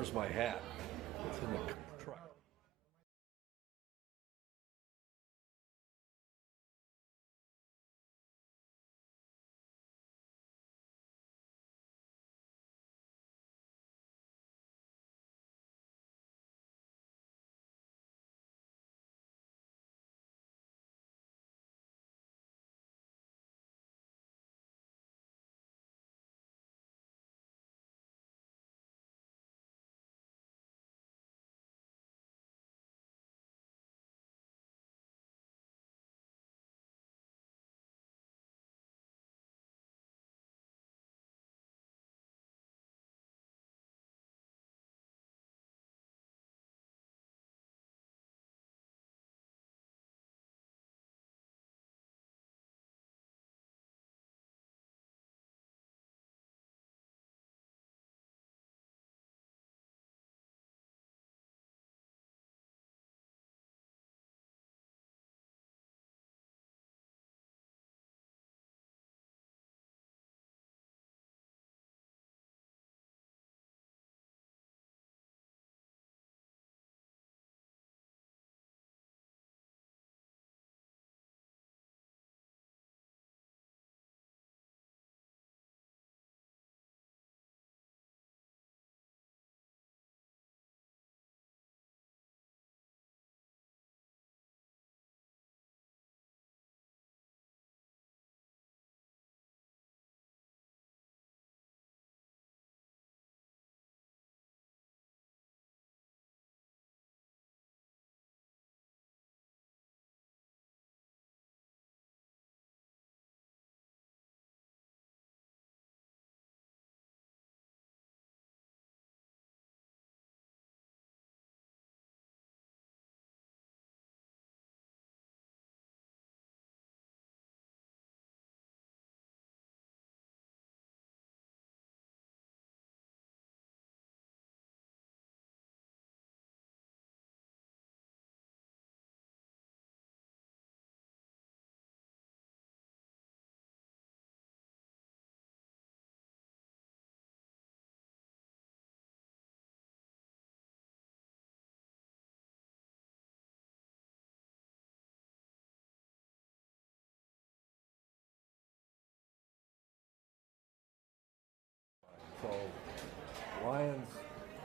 Where's my hat? It's in the truck. So Lions,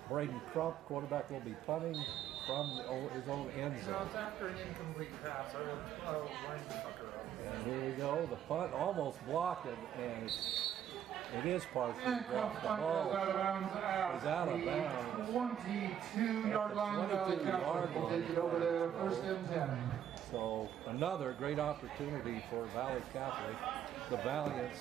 Braden Crump, quarterback, will be punting from his own end No, zone. it's after an incomplete pass. I will line the fucker up. And here we go. The punt almost blocked it, and it is partially blocked. The ball is out of bounds. 22-yard line. 22-yard We'll line. take it over to first and 10. So another great opportunity for Valley Catholic. The Valiants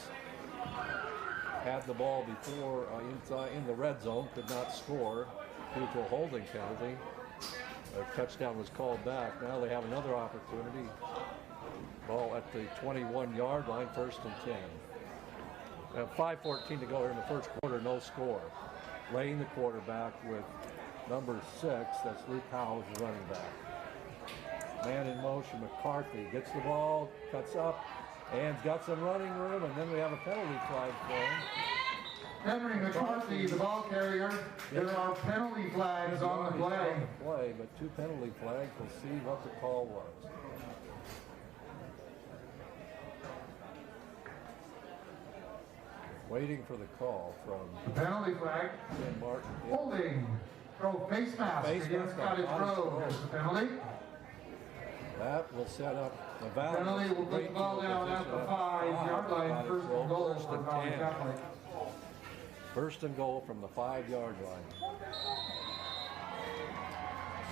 had the ball before inside in the red zone, could not score due to a holding penalty. A touchdown was called back. Now they have another opportunity. Ball at the 21-yard line, first and 10. 5:14 to go here in the first quarter, no score. Laying the quarterback with number 6, that's Luke Howes, the running back. Man in motion, McCarthy gets the ball, cuts up, and got some running room, and then we have a penalty flag for him. Henry McCarthy, the ball carrier. There are penalty flags on the play. But 2 penalty flags. We'll see what the call was. Waiting for the call from Penalty flag. Ken Martin. Holding. Throw face mask Face against mask on Cottage Cottage Grove. Grove. There's the penalty. That will set up the Valley. Penalty will put the ball down at the 5-yard line. First and goal First for and Valley 10. Catholic. First and goal from the 5-yard line.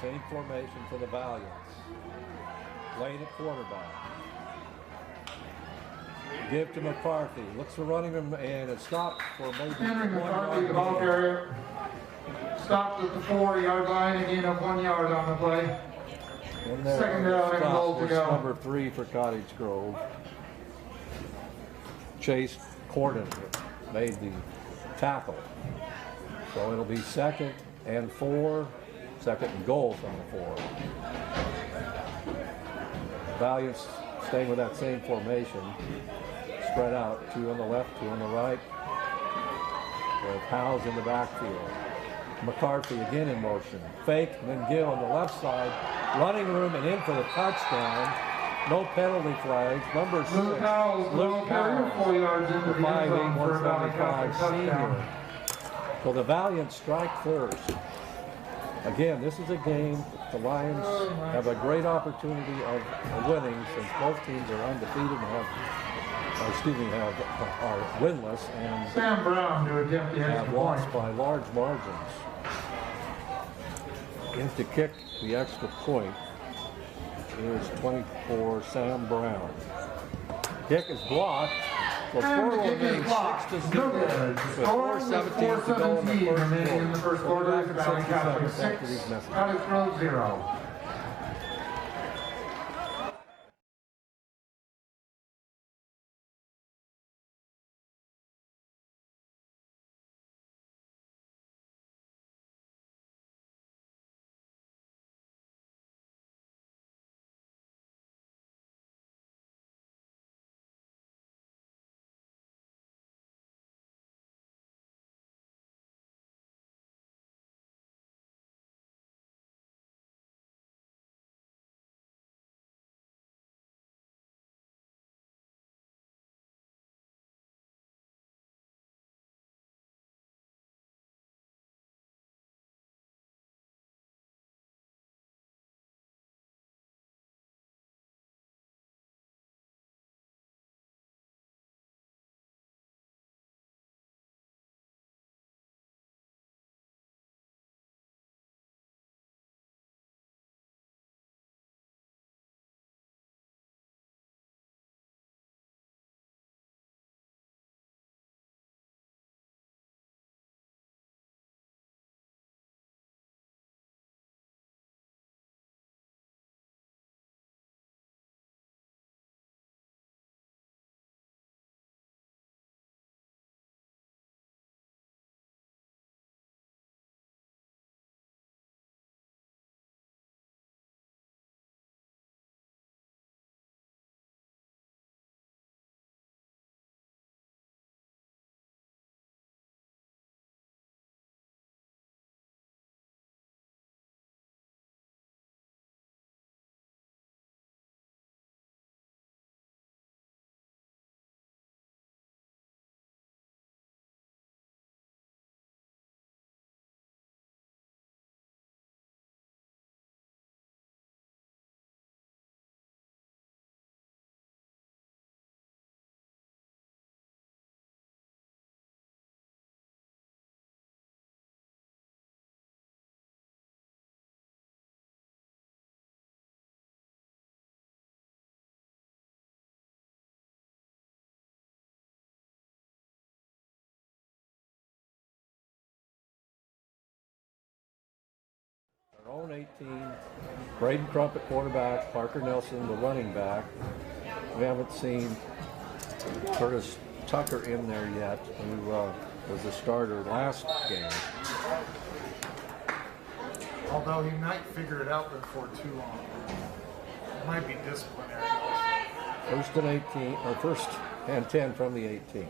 Same formation for the Valiants. Lane at quarterback. Give to McCarthy. Looks for running him, and it stopped for maybe Henry 1 McCarthy, yard. the ball carrier. Stopped at the 4-yard line. Again, of 1 yard on the play. And there Second down and stop goal to was go. number 3 for Cottage Grove. Chase Corden made the tackle. So it'll be 2nd and 4, 2nd and goal from the 4. Valiants staying with that same formation. Spread out, 2 on the left, 2 on the right. With Howes in the backfield. McCarthy again in motion. Fake, and then Gill on the left side. Running room and in for the touchdown. No penalty flags. Number 6, Luke Howells, the ball carrier, 4 yards into the end 5'8", zone for a Valley Catholic 175 touchdown. senior. So the Valiant strike first. Again, this is a game the Lions have a great opportunity of winning since both teams are undefeated and are winless and Sam Brown to attempt the have extra lost point. by large margins. In to kick the extra point is 24 Sam Brown. Kick is blocked. So And score the will kick is remain blocked. 6-0 No good. with Score with 4:17 to go in the 4:17 first remaining in the first quarter. quarter. We'll It's be back Valley in Catholic 60 seconds after these 6, messages. Cottage Grove 0. Their own 18, Braden Crump at quarterback, Parker Nelson the running back. We haven't seen Curtis Tucker in there yet, who was the starter last game. Although he might figure it out before too long. It might be disciplinary also. First and 18, or first and 10 from the 18.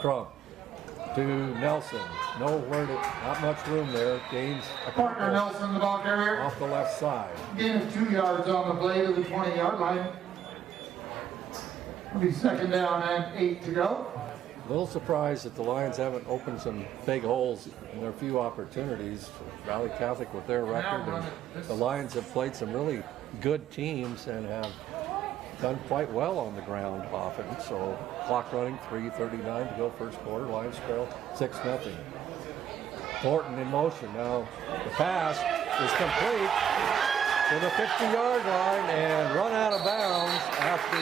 Crump to Nelson. Nowhere to, not much room there. Gains a Parker couple Nelson, the ball carrier. off the left side. Gain of 2 yards on the play to the 20-yard line. It'll be second down and 8 to go. A little surprised that the Lions haven't opened some big holes in their few opportunities. Valley Catholic with their record, and the Lions have played some really good teams and have done quite well on the ground often. So clock running, 3:39 to go first quarter. Lions trail 6-0. Thornton in motion. Now the pass is complete to the 50-yard line and run out of bounds after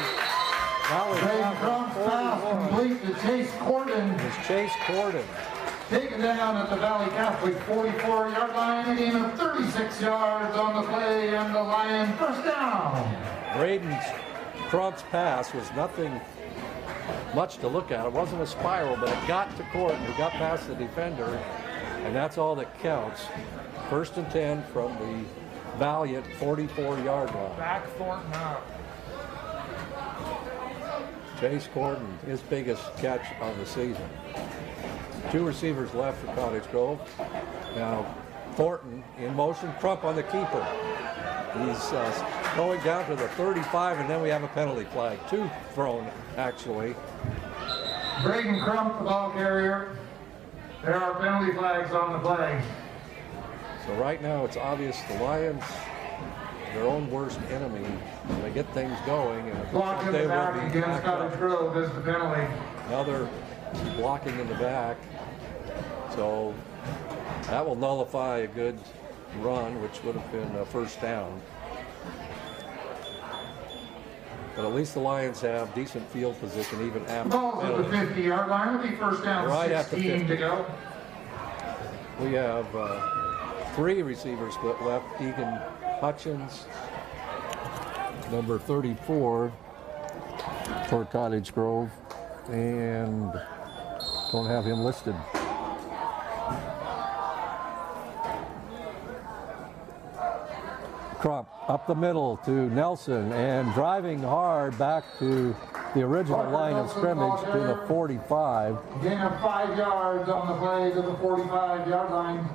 Valley Braden Crump's Catholic pass 41. complete to Chase Corden. Is Chase Corden. Taken down at the Valley Catholic 44-yard line. A gain of 36 yards on the play, and the Lions first down. Braden Crump's pass was nothing much to look at. It wasn't a spiral, but it got to Corden, who got past the defender, and that's all that counts. First and 10 from the Valiant 44-yard line. Back Thornton up. Chase Corden, his biggest catch of the season. Two receivers left for Cottage Grove. Now Thornton in motion, Crump on the keeper. He's going down to the 35, and then we have a penalty flag. Two thrown, actually. Braden Crump, the ball carrier. There are penalty flags on the play. So right now it's obvious the Lions, their own worst enemy, when they get things going, and Block in they the will back be against backed Cottage up. Grove is the penalty. Another blocking in the back. So that will nullify a good run, which would have been a first down. But at least the Lions have decent field position even after Ball's at the penalty. 50-yard line. It'll be first down, Right at the 16 to 50. go. We have three receivers split left. Deegan Hutchins, number 34 for Cottage Grove, and don't have him listed. Crump up the middle to Nelson, and driving hard back to the original line of scrimmage to the 45. Gain of 5 yards on the play to the 45-yard line.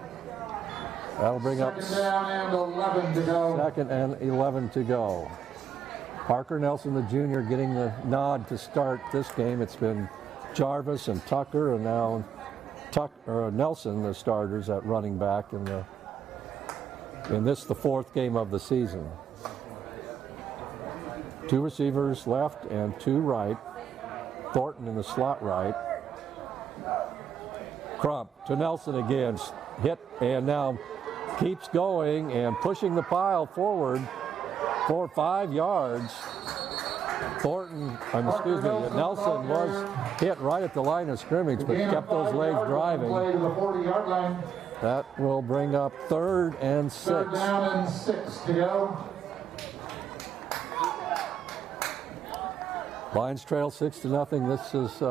That'll bring up Second down and 11 to go. second and 11 to go. Parker Nelson, the junior, getting the nod to start this game. It's been Jarvis and Tucker, and now Nelson, the starters at running back in this, the fourth game of the season. Two receivers left and two right. Thornton in the slot right. Crump to Nelson again. Hit, and now keeps going and pushing the pile forward for 5 yards. Nelson was hit right at the line of scrimmage, but kept those legs driving. Play to the 40-yard line. That will bring up 3rd and 6. Third down and 6 to go. Lions trail 6-0. This is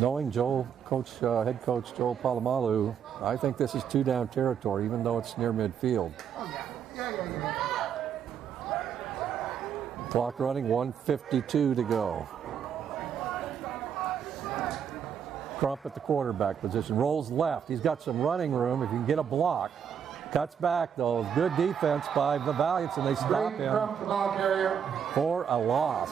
knowing head coach Joel Palomalu. I think this is 2-down territory, even though it's near midfield. Clock running, 1:52 to go. Crump at the quarterback position, rolls left. He's got some running room if you can get a block. Cuts back though, good defense by the Valiants, and they stop him Crump, the ball carrier. for a loss.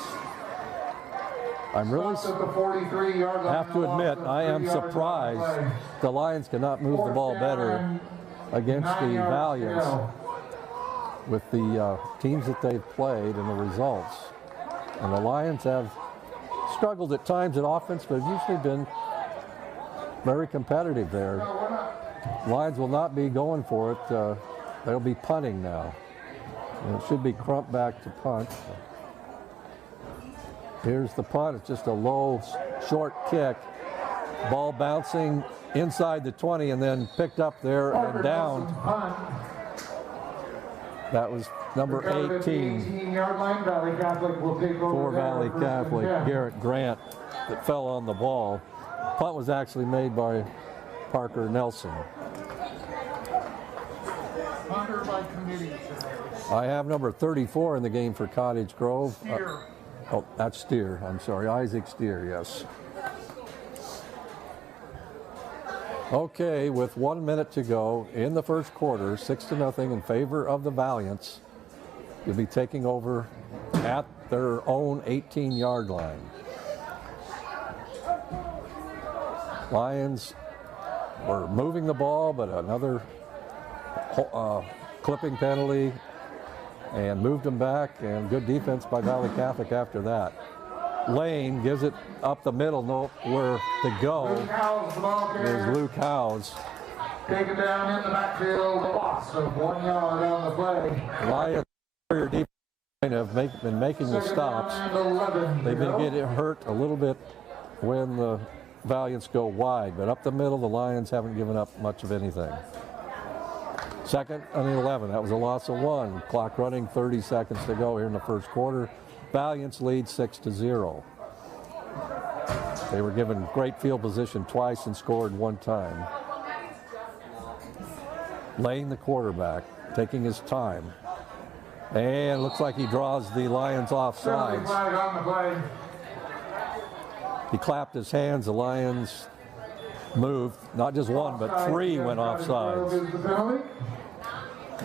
I'm really Stops at the 43-yard line. have to admit, I am surprised the Lions cannot move the ball better against the Valiants with the teams that they've played and the results. And the Lions have struggled at times at offense, but have usually been very competitive there. Lions will not be going for it. They'll be punting now. And it should be Crump back to punt. Here's the punt. It's just a low, short kick. Ball bouncing inside the 20 and then picked up there and down. That was number 18 18-yard line. Valley Catholic will take over for Valley there. Catholic, Garrett Grant, that fell on the ball. Punt was actually made by Parker Nelson. Punter by committee today. I have number 34 in the game for Cottage Grove. Here. Oh, that's Steer. I'm sorry, Isaac Steer, yes. Okay, with 1 minute to go in the first quarter, 6-0 in favor of the Valiants. You'll be taking over at their own 18-yard line. Lions were moving the ball, but another clipping penalty and moved them back, and good defense by Valley Catholic after that. Lane gives it up the middle, nowhere to go. Luke Howes, the ball carrier. There's Luke Howes. Taken down in the backfield, a loss of 1 yard on the play. Lions defense have been making the stops. Second down and 11 to They've been go. getting hurt a little bit when the Valiants go wide, but up the middle, the Lions haven't given up much of anything. 2nd and 11. That was a loss of 1. Clock running, 30 seconds to go here in the first quarter. Valiants lead 6-0. They were given great field position twice and scored 1 time. Lane, the quarterback, taking his time. And looks like he draws the Lions off Penalty sides. flag on the play. He clapped his hands. The Lions moved. Not just one, but three went offsides. Is the penalty.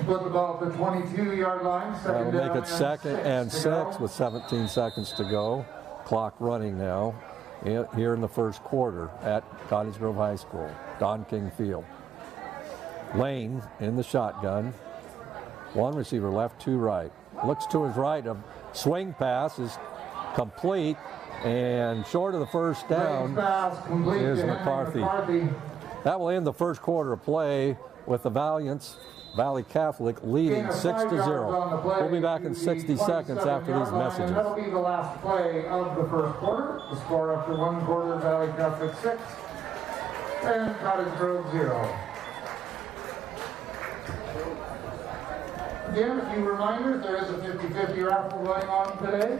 Put the ball at the 22-yard line. That'll make down it second and to 6 go. with 17 seconds to go. Clock running now here in the first quarter at Cottage Grove High School, Don King Field. Lane in the shotgun. One receiver left, two right. Looks to his right. A swing pass is complete, and short of the first down Pass complete is to Henry McCarthy. That will end the first quarter of play with the Valley Catholic leading 6-0. We'll be back in 60 seconds after these messages. That'll be the last play of the first quarter. The score after one quarter, Valley Catholic 6 and Cottage Grove 0. Again, a few reminders, there is a 50-50 raffle going on today.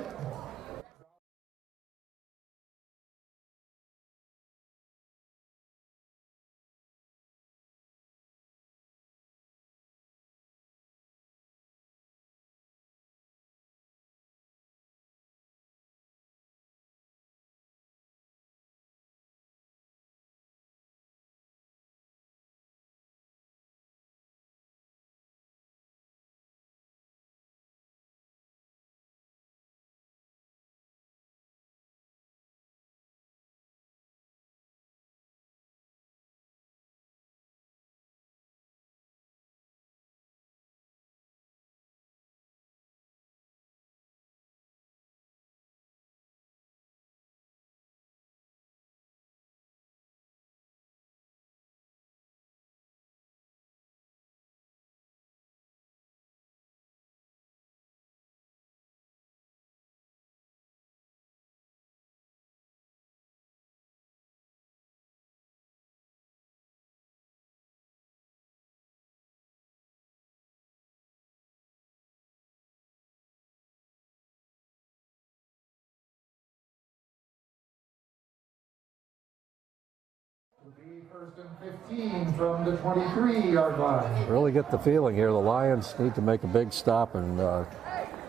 First and 15 from the 23-yard line. Really get the feeling here the Lions need to make a big stop and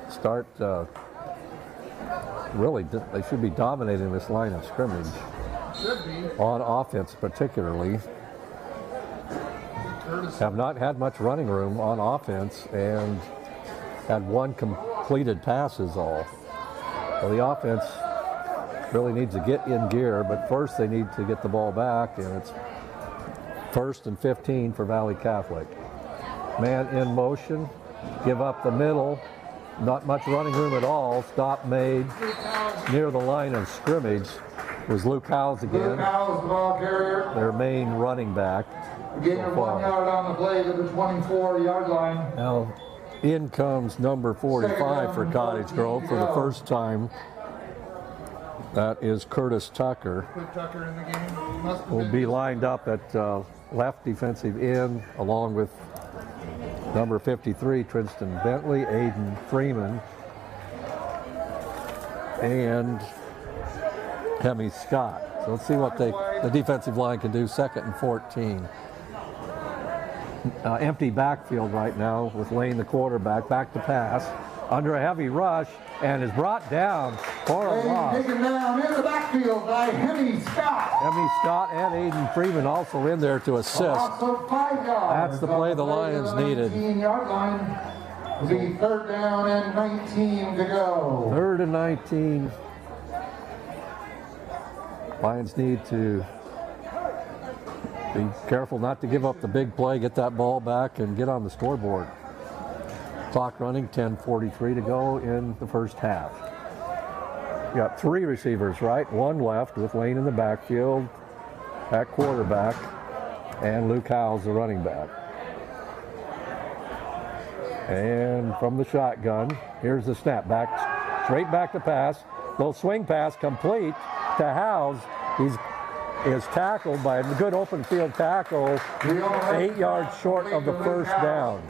start really, they should be dominating this line of scrimmage. Should be. On offense particularly. Have not had much running room on offense and had one completed pass is all. Well, the offense really needs to get in gear, but first they need to get the ball back, and it's first and 15 for Valley Catholic. Man in motion, give up the middle, not much running room at all. Stop made near the line of scrimmage was Luke Howes again. Luke Howes, the ball carrier. Their main running back. Gain of 1 yard on the play to the 24-yard line. Now in comes number 45 for Cottage Grove for the first time. That is Curtis Tucker. Put Tucker in the game. Must have Will been be lined up at left defensive end along with number 53, Tristan Bentley, Aiden Freeman, and Hemi Scott. So let's see what the defensive line can do. Second and 14. Empty backfield right now with Lane, the quarterback, back to pass. Under a heavy rush and is brought down for a loss. Taken down in the backfield by Hemi Scott. Hemi Scott and Aiden Freeman also in there to assist. Also 5 yards. That's the play the Lions needed. 19-yard line. The third down and 19 to go. Third and 19. Lions need to be careful not to give up the big play, get that ball back, and get on the scoreboard. Clock running, 10:43 to go in the first half. You got three receivers, right? One left with Lane in the backfield at quarterback, and Luke Howes, the running back. And from the shotgun, here's the snap back, straight back to pass. Little swing pass complete to Howes. He is tackled by a good open field tackle, 8 yards short of the first down.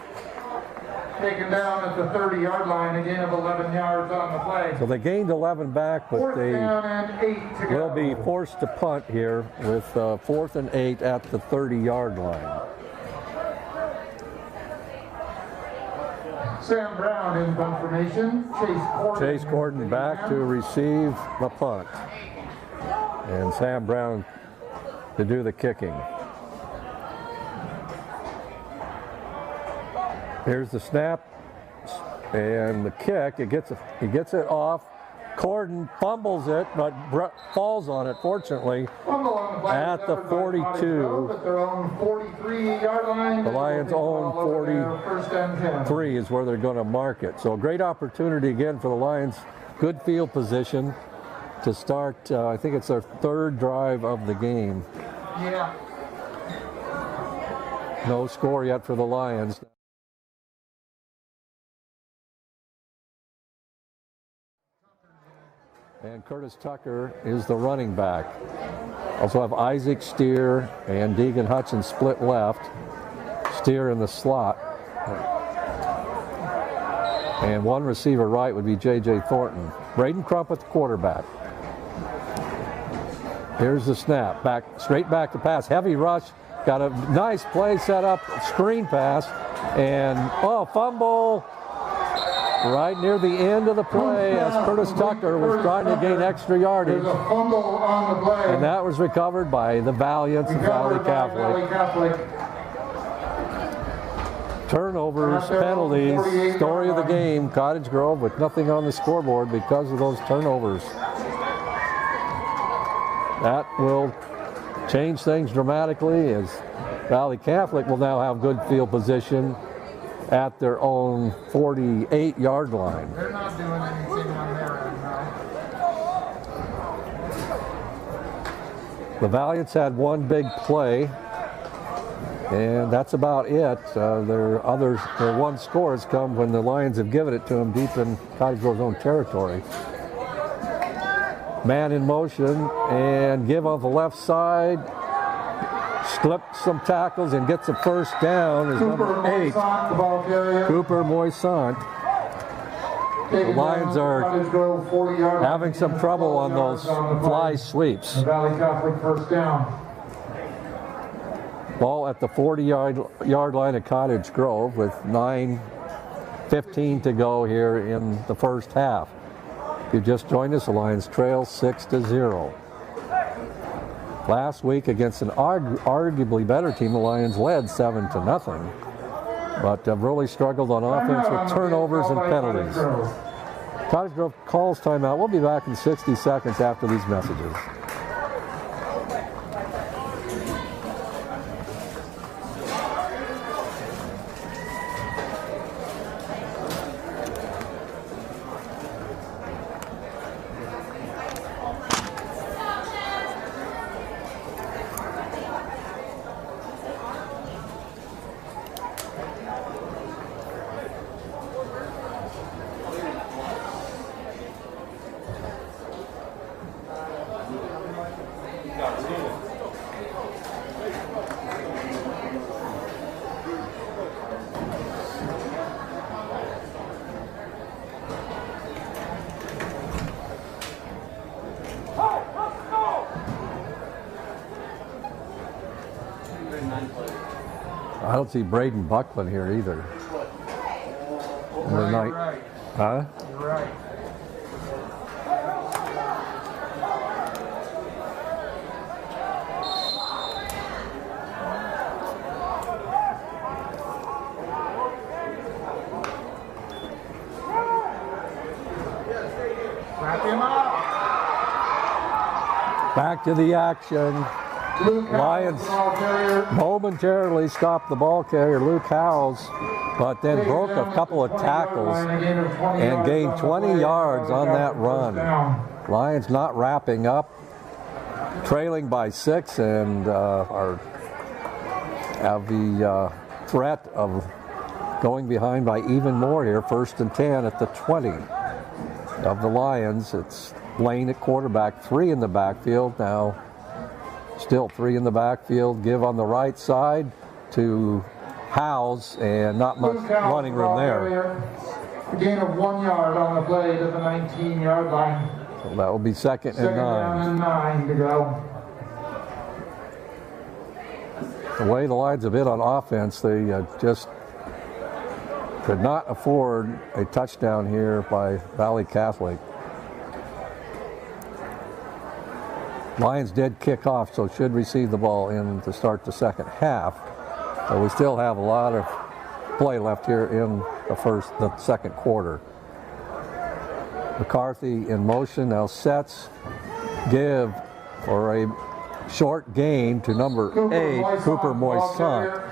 Taken down at the 30-yard line, a gain of 11 yards on the play. So they gained 11 back, but Fourth they down and 8 to go. will be forced to punt here with 4th and 8 at the 30-yard line. Sam Brown in confirmation. Chase Gordon back to receive the punt. And Sam Brown, to do the kicking. Here's the snap and the kick. He gets it off. Corden fumbles it, but falls on it, fortunately, at the 42. At their own 43-yard line. The Lions' own 43 is where they're going to mark it. So a great opportunity again for the Lions. Good field position to start, I think it's their third drive of the game. Yeah. No score yet for the Lions. And Curtis Tucker is the running back. Also have Isaac Steer and Deegan Hutchins split left. Steer in the slot. And one receiver right would be J.J. Thornton. Braden Crump at the quarterback. Here's the snap. Straight back to pass. Heavy rush. Got a nice play set up. Screen pass. And, fumble. Right near the end of the play as Curtis Tucker was trying to gain extra yardage. There's a fumble on the play. And that was recovered by the Valiants of Valley Catholic. Turnovers, penalties, story of the game. Cottage Grove with nothing on the scoreboard because of those turnovers. That will change things dramatically as Valley Catholic will now have good field position at their own 48-yard line. They're not doing anything on their end now. The Valiants had one big play, and that's about it. Their one score has come when the Lions have given it to them deep in Cottage Grove's own territory. Man in motion, and give on the left side. Slips some tackles and gets a first down is number 8. Cooper Moisant. The Lions are having some trouble on those fly sweeps. Valley Catholic first down. Ball at the 40-yard line of Cottage Grove with 9:15 to go here in the first half. If you just joined us, the Lions trail 6-0. Last week against an arguably better team, the Lions led 7-0, but have really struggled on offense with turnovers and penalties. Cottage Grove calls timeout. We'll be back in 60 seconds after these messages. I don't see Braden Buckland here either. Right. Huh? You're right. Wrap him up. Back to the action. Lions momentarily stopped the ball carrier, Luke Howes, but then broke a couple of tackles and gained 20 yards on that run. Lions not wrapping up, trailing by 6, and have the threat of going behind by even more here. 1st and 10 at the 20 of the Lions. It's Lane at quarterback, 3 in the backfield now. Still 3 in the backfield. Give on the right side to Howes, and not much running room there. A gain of 1 yard on the play to the 19-yard line. So that will be second and 9. Down and 9 to go. The way the Lions have been on offense, they just could not afford a touchdown here by Valley Catholic. Lions did kick off, so should receive the ball in to start the second half. But we still have a lot of play left here in the second quarter. McCarthy in motion, now sets, give for a short gain to number 8, Cooper Moisant.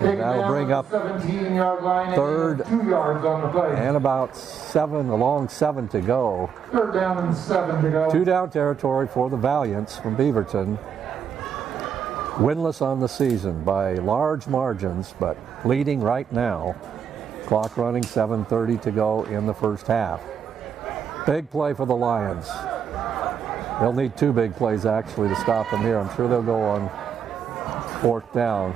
And that'll bring up 17-yard line, third 2 yards on the play. and about 7 to go. Third down and 7 to go. 2 down territory for the Valiants from Beaverton. Winless on the season by large margins, but leading right now. Clock running, 7:30 to go in the first half. Big play for the Lions. They'll need 2 big plays actually to stop them here. I'm sure they'll go on 4th down.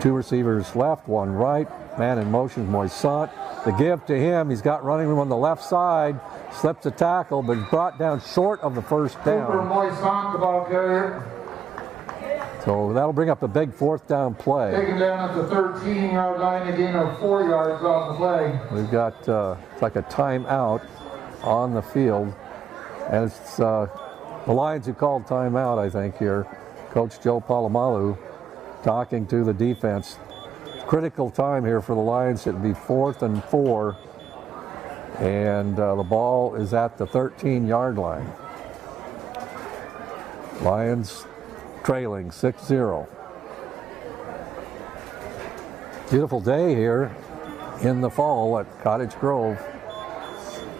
2 receivers left, 1 right. Man in motion, Moisant. The give to him, he's got running room on the left side. Slips a tackle, but brought down short of the first down. Cooper Moisant, the ball carrier. So that'll bring up a big 4th down play. Taken down at the 13-yard line, a gain of 4 yards on the play. We've got it's like a timeout on the field. And it's the Lions who called timeout, I think, here. Coach Joe Palomalu talking to the defense. Critical time here for the Lions. It'd be 4th and 4. And the ball is at the 13-yard line. Lions trailing 6-0. Beautiful day here in the fall at Cottage Grove.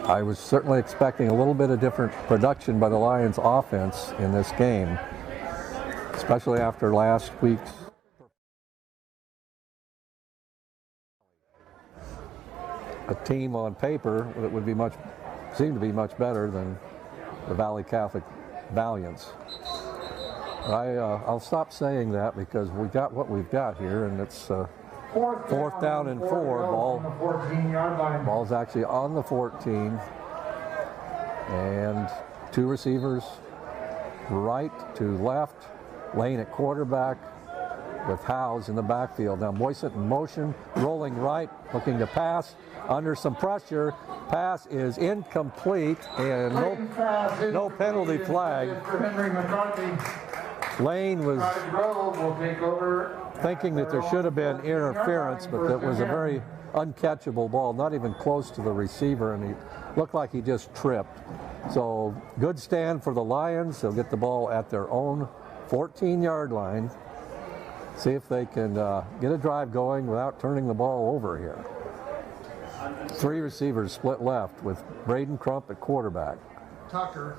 I was certainly expecting a little bit of different production by the Lions offense in this game, especially after last week's a team on paper that would be seem to be much better than the Valley Catholic Valiants. I'll stop saying that because we got what we've got here, and it's fourth down and 4. Ball's actually on the 14, and 2 receivers, right to left, Lane at quarterback with Howes in the backfield. Now Moisant in motion, rolling right, looking to pass, under some pressure. Pass is incomplete, and no penalty flag. For Henry McCarthy. Lane was thinking that there should have been interference, but that was a very uncatchable ball, not even close to the receiver, and he looked like he just tripped. So good stand for the Lions. They'll get the ball at their own 14-yard line. See if they can get a drive going without turning the ball over here. 3 receivers split left with Braden Crump at quarterback. Tucker.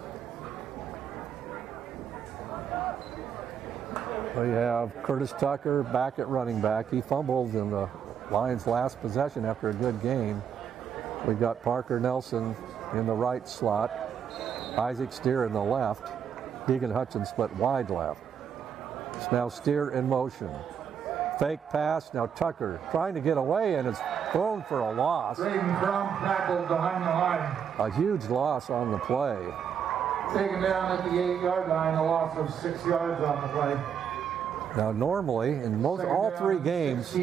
We have Curtis Tucker back at running back. He fumbled in the Lions' last possession after a good game. We've got Parker Nelson in the right slot. Isaac Steer in the left. Deegan Hutchins split wide left. It's now Steer in motion. Fake pass, now Tucker trying to get away, and it's thrown for a loss. Braden Crump tackled behind the line. A huge loss on the play. Taken down at the 8-yard line, a loss of 6 yards on the play. Now normally, in all 3 games,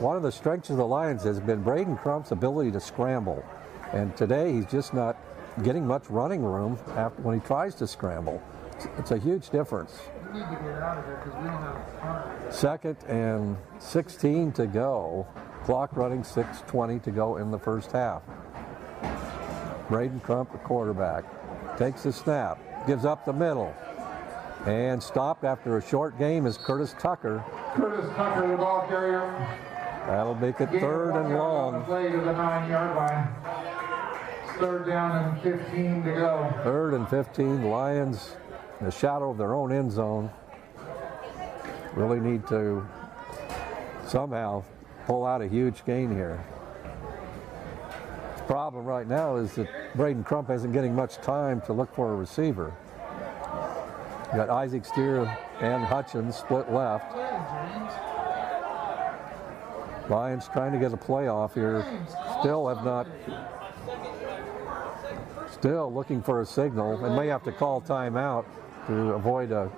one of the strengths of the Lions has been Braden Crump's ability to scramble. And today he's just not getting much running room when he tries to scramble. It's a huge difference. We need to get out of here because we don't have time. 2nd and 16 to go. Clock running, 6:20 to go in the first half. Braden Crump, the quarterback, takes the snap, gives up the middle, and stopped after a short game is Curtis Tucker. Curtis Tucker, the ball carrier. That'll make it 3rd and long. Play to the 9-yard line. 3rd down and 15 to go. 3rd and 15. Lions in the shadow of their own end zone. Really need to somehow pull out a huge gain here. The problem right now is that Braden Crump isn't getting much time to look for a receiver. You got Isaac Steer and Hutchins split left. Lions trying to get a playoff here. Still have not. Still looking for a signal and may have to call timeout to avoid a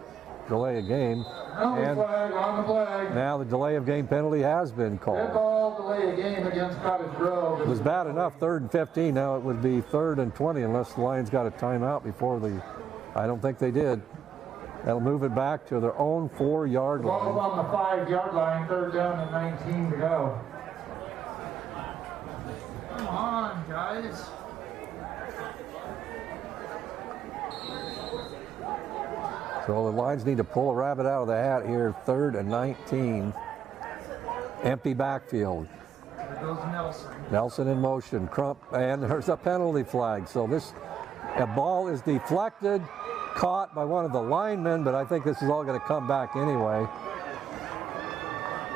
delay of game. And on the flag. now the delay of game penalty has been Red called. ball, delay a game against Cottage Grove. It was bad enough 3rd and 15. Now it would be 3rd and 20 unless the Lions got a timeout before the I don't think they did. They'll move it back to their own 4-yard Ball line. on the 5-yard line, 3rd down and 19 to go. Come on, guys. So the Lions need to pull a rabbit out of the hat here. 3rd and 19. Empty backfield. There goes Nelson. Nelson in motion. Crump, and there's a penalty flag. So a ball is deflected, caught by one of the linemen, but I think this is all going to come back anyway.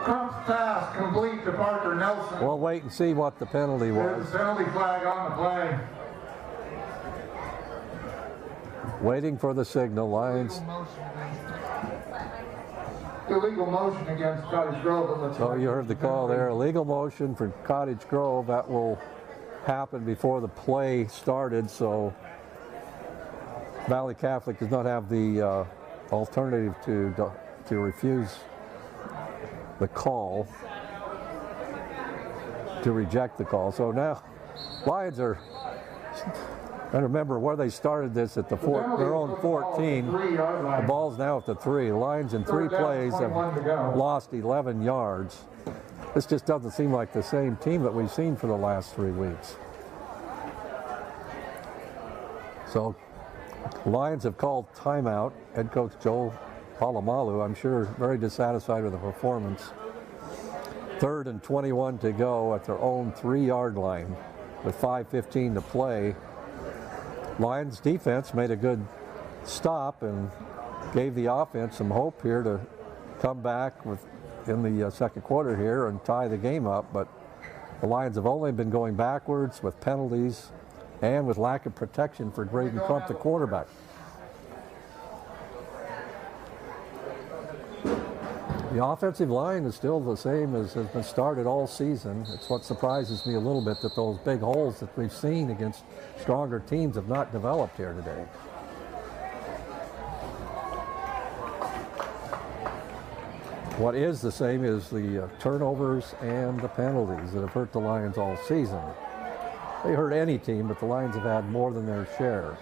Crump's pass complete to Parker Nelson. We'll wait and see what the penalty was. There's a penalty flag on the play. Waiting for the signal. Lions. Illegal motion against Cottage Grove. So you heard the call there. Illegal motion for Cottage Grove. That will happen before the play started. So Valley Catholic does not have the alternative to refuse the call, to reject the call. So now Lions are, I remember where they started this at their own 14. The ball's now at the 3. The Lions in 3 plays have lost 11 yards. This just doesn't seem like the same team that we've seen for the last 3 weeks. So Lions have called timeout. Head coach Joel Palomalu, I'm sure, very dissatisfied with the performance. 3rd and 21 to go at their own 3-yard line with 5:15 to play. Lions defense made a good stop and gave the offense some hope here to come back in the second quarter here and tie the game up, but the Lions have only been going backwards with penalties and with lack of protection for Graydon Crump, the quarterback. The offensive line is still the same as has been started all season. It's what surprises me a little bit that those big holes that we've seen against stronger teams have not developed here today. What is the same is the turnovers and the penalties that have hurt the Lions all season. They hurt any team, but the Lions have had more than their share.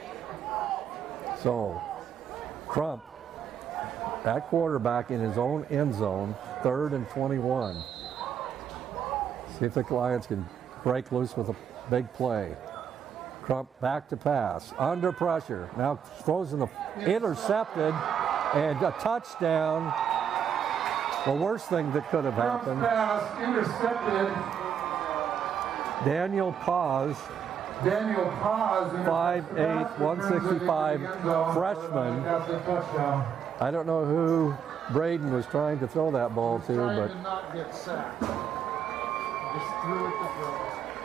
So, Crump, that quarterback in his own end zone, 3rd and 21. See if the Lions can break loose with a big play. Crump back to pass, under pressure. Now throws in the intercepted and a touchdown. The worst thing that could have happened. Pass intercepted. Daniel Paz, 5'8", 165 freshman. I don't know who Braden was trying to throw that ball to, but to not get sacked. Just threw it to throw.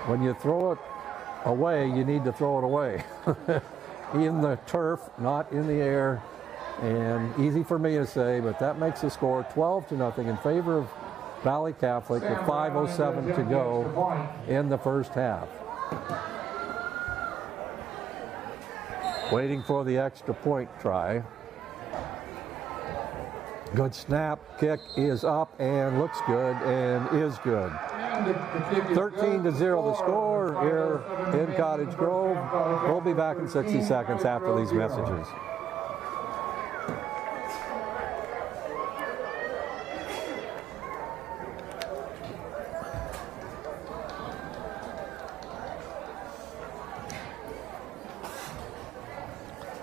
When you throw it away, you need to throw it away. In the turf, not in the air. And easy for me to say, but that makes the score 12-0 in favor of Valley Catholic with 5:07 to go in the first half. Waiting for the extra point try. Good snap, kick is up and looks good and is good. 13-0 the score here in Cottage Grove. We'll be back in 60 seconds after these messages.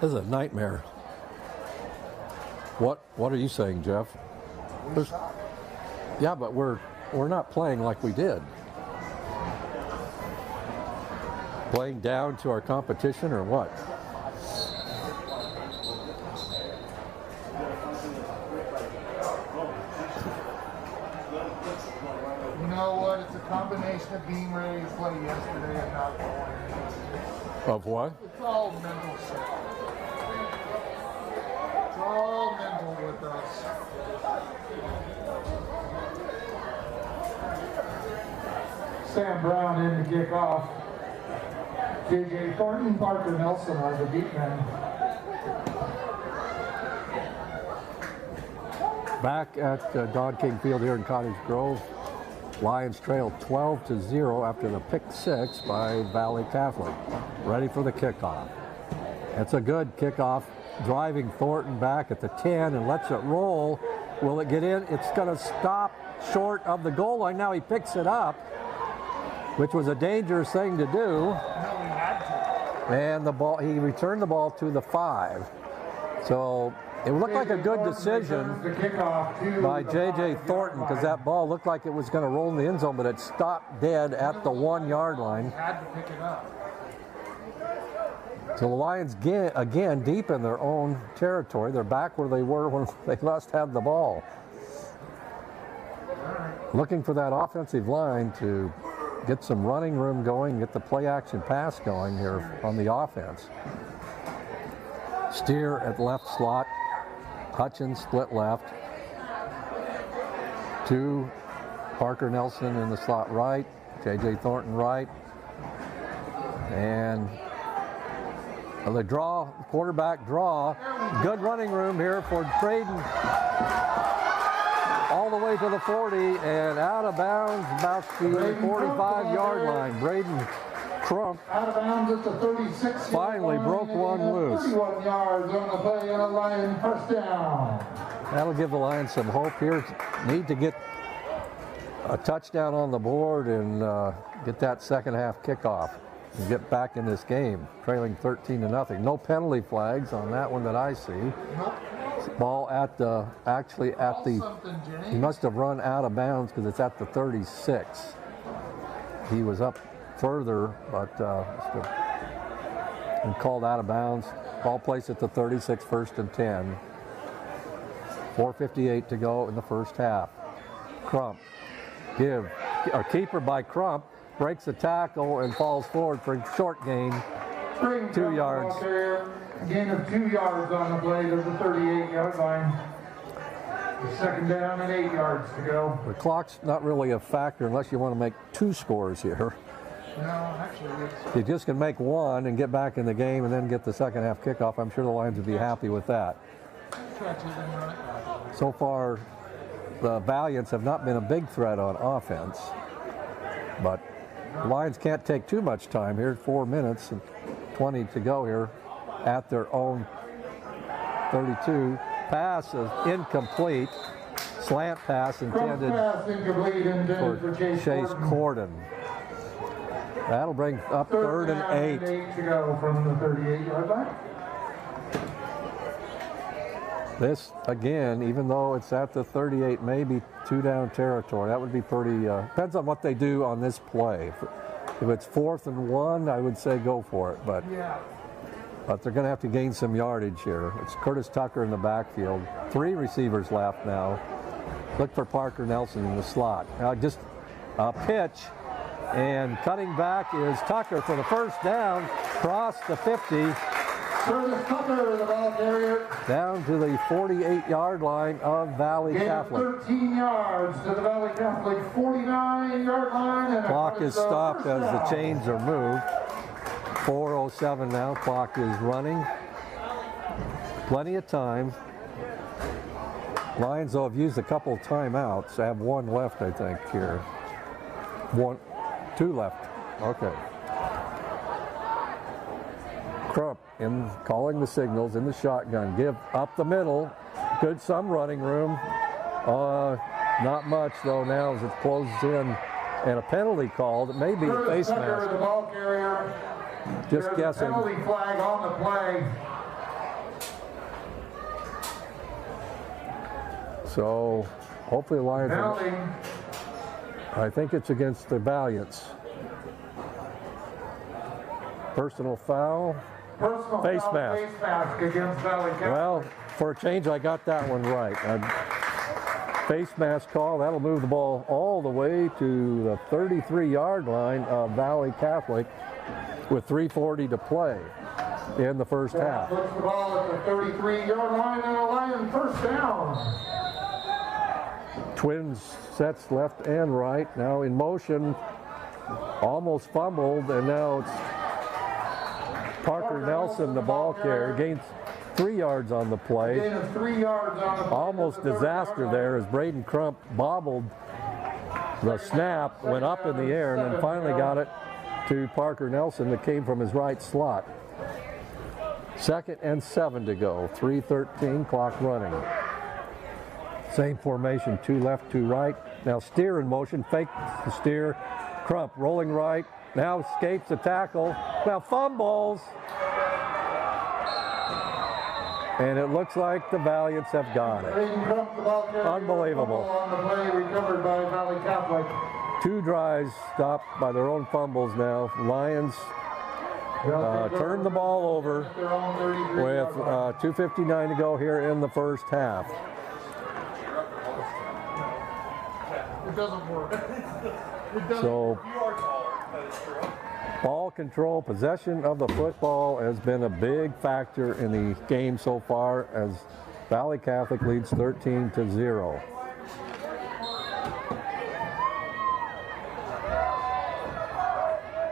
This is a nightmare. What are you saying, Jeff? Yeah, but we're not playing like we did. Playing down to our competition or what? You know what? It's a combination of being ready to play yesterday and not going. Of what? It's all mental shit. It's all mental with us. Sam Brown in to kick off. J.J. Thornton, Parker Nelson are the beat men. Back at Don King Field here in Cottage Grove, Lions trail 12-0 after the pick 6 by Valley Catholic. Ready for the kickoff. It's a good kickoff driving Thornton back at the 10 and lets it roll. Will it get in? It's going to stop short of the goal line. Now he picks it up, which was a dangerous thing to do. No, he had to. And the ball, he returned the ball to the 5. So it looked like a good decision by J.J. Thornton, because that ball looked like it was going to roll in the end zone, but it stopped dead at the 1-yard line. Had to pick it up. So the Lions again deep in their own territory. They're back where they were when they last had the ball. Looking for that offensive line to get some running room going, get the play action pass going here on the offense. Steer at left slot. Hutchins split left. To Parker Nelson in the slot right. J.J. Thornton right. And the draw, quarterback draw. Good running room here for Braden. All the way to the 40 and out of bounds about the 45-yard line. Braden Crump Out of bounds at the 36. finally broke one loose. 31 yards on the play and a Lion first down. That'll give the Lions some hope here. Need to get a touchdown on the board and get that second half kickoff and get back in this game, trailing 13-0. No penalty flags on that one that I see. Ball at the, actually at the, he must have run out of bounds because it's at the 36. He was up further, but and called out of bounds. Ball placed at the 36, 1st and 10. 4:58 to go in the first half. Crump, a keeper by Crump, breaks the tackle and falls forward for a short gain, 2 yards. A gain of 2 yards on the play to the 38-yard line. Second down and 8 yards to go. The clock's not really a factor unless you want to make 2 scores here. No, actually, it's You just can make 1 and get back in the game and then get the second half kickoff. I'm sure the Lions would be happy with that. stretches and run it back. So far, the Valiants have not been a big threat on offense, but the Lions can't take too much time here. 4 minutes and 20 to go here at their own 32. Pass is incomplete. Slant pass intended for Chase Corden. That'll bring up 3rd and 8. To go from the 38-yard line. This, again, even though it's at the 38, maybe 2-down territory. That would be pretty, depends on what they do on this play. If it's 4th and 1, I would say go for it, but they're going to have to gain some yardage here. It's Curtis Tucker in the backfield. 3 receivers left now. Look for Parker Nelson in the slot. Now just a pitch, and cutting back is Tucker for the first down, across the 50. Curtis Tucker, the ball carrier. Down to the 48-yard line of Valley Gain Catholic. 13 yards to the Valley Catholic 49-yard line. And Clock is stopped as the chains are moved. 4:07 now, clock is running. Plenty of time. Lions, though, have used a couple of timeouts. They have 1 left, I think, here. 2 left. Okay. Crump in calling the signals in the shotgun. Give up the middle. Good, some running room. Not much, though, now as it closes in. And a penalty called. It may be a face mask. The ball carrier. Just There's guessing. A penalty flag on the play. So hopefully the Lions, Penalty. I think it's against the Valiants. Personal foul. Personal Face foul, mask. face mask against Valley Catholic. Well, for a change, I got that one right. Face mask call. That'll move the ball all the way to the 33-yard line of Valley Catholic with 3:40 to play in the first half. Puts the ball at the 33-yard line and a Lion first down. Twins sets left and right. Now in motion. Almost fumbled, and now it's Parker Nelson, the ball carrier, gains 3 yards on the play. Gain of 3 yards on the play. Almost disaster there as Braden Crump bobbled the snap, went up in the air, and then finally got it to Parker Nelson that came from his right slot. 2nd and 7 to go. 3:13, clock running. Same formation, 2 left, 2 right. Now Steer in motion, fake the steer. Crump rolling right. Now escapes the tackle. Now fumbles. And it looks like the Valiants have got it. Unbelievable. On the play recovered by Valley Catholic. 2 drives stopped by their own fumbles now. Lions turn the ball over with 2:59 to go here in the first half. It doesn't work. So ball control, possession of the football has been a big factor in the game so far as Valley Catholic leads 13-0.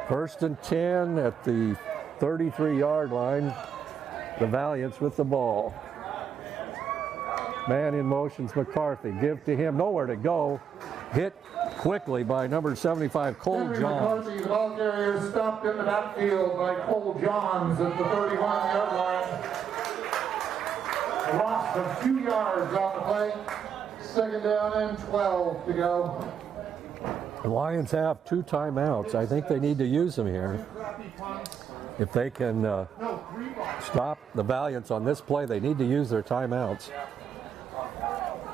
First and 10 at the 33-yard line. The Valiants with the ball. Man in motion's McCarthy. Give to him, nowhere to go. Hit quickly by number 75, Cole Henry Johns. McCarthy, the ball carrier, stopped in the backfield by Cole Johns at the 31-yard line. A loss of 2 yards on the play. 2nd down and 12 to go. The Lions have 2 timeouts. I think they need to use them here. If they can stop the Valiants on this play, they need to use their timeouts.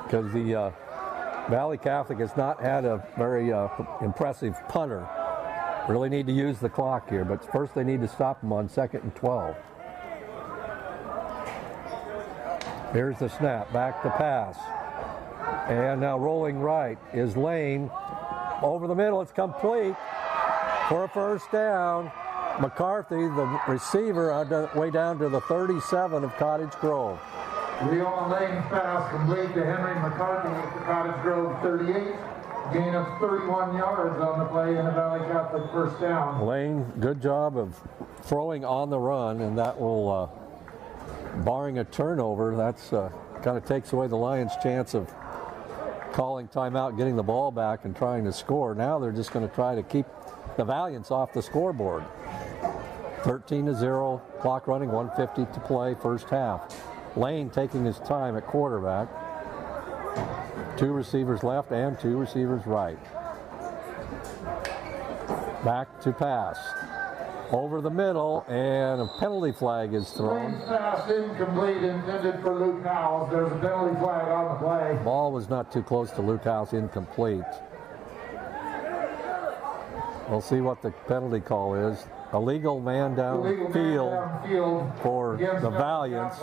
Because the Valley Catholic has not had a very impressive punter. Really need to use the clock here, but first they need to stop them on 2nd and 12. Here's the snap, back to pass. And now rolling right is Lane. Over the middle, it's complete for a first down. McCarthy, the receiver, way down to the 37 of Cottage Grove. Leon Lane's pass complete to Henry McCarthy at the Cottage Grove 38. Gain of 31 yards on the play and a Valley Catholic first down. Lane, good job of throwing on the run, and that will, barring a turnover, that's kind of takes away the Lions' chance of calling timeout, getting the ball back, and trying to score. Now they're just going to try to keep the Valiants off the scoreboard. 13-0, clock running, 1:50 to play, first half. Lane taking his time at quarterback. 2 receivers left and 2 receivers right. Back to pass. Over the middle, and a penalty flag is thrown. Lane's pass incomplete, intended for Luke Howes. There's a penalty flag on the play. Ball was not too close to Luke House, incomplete. We'll see what the penalty call is. Illegal man downfield for the Valiants.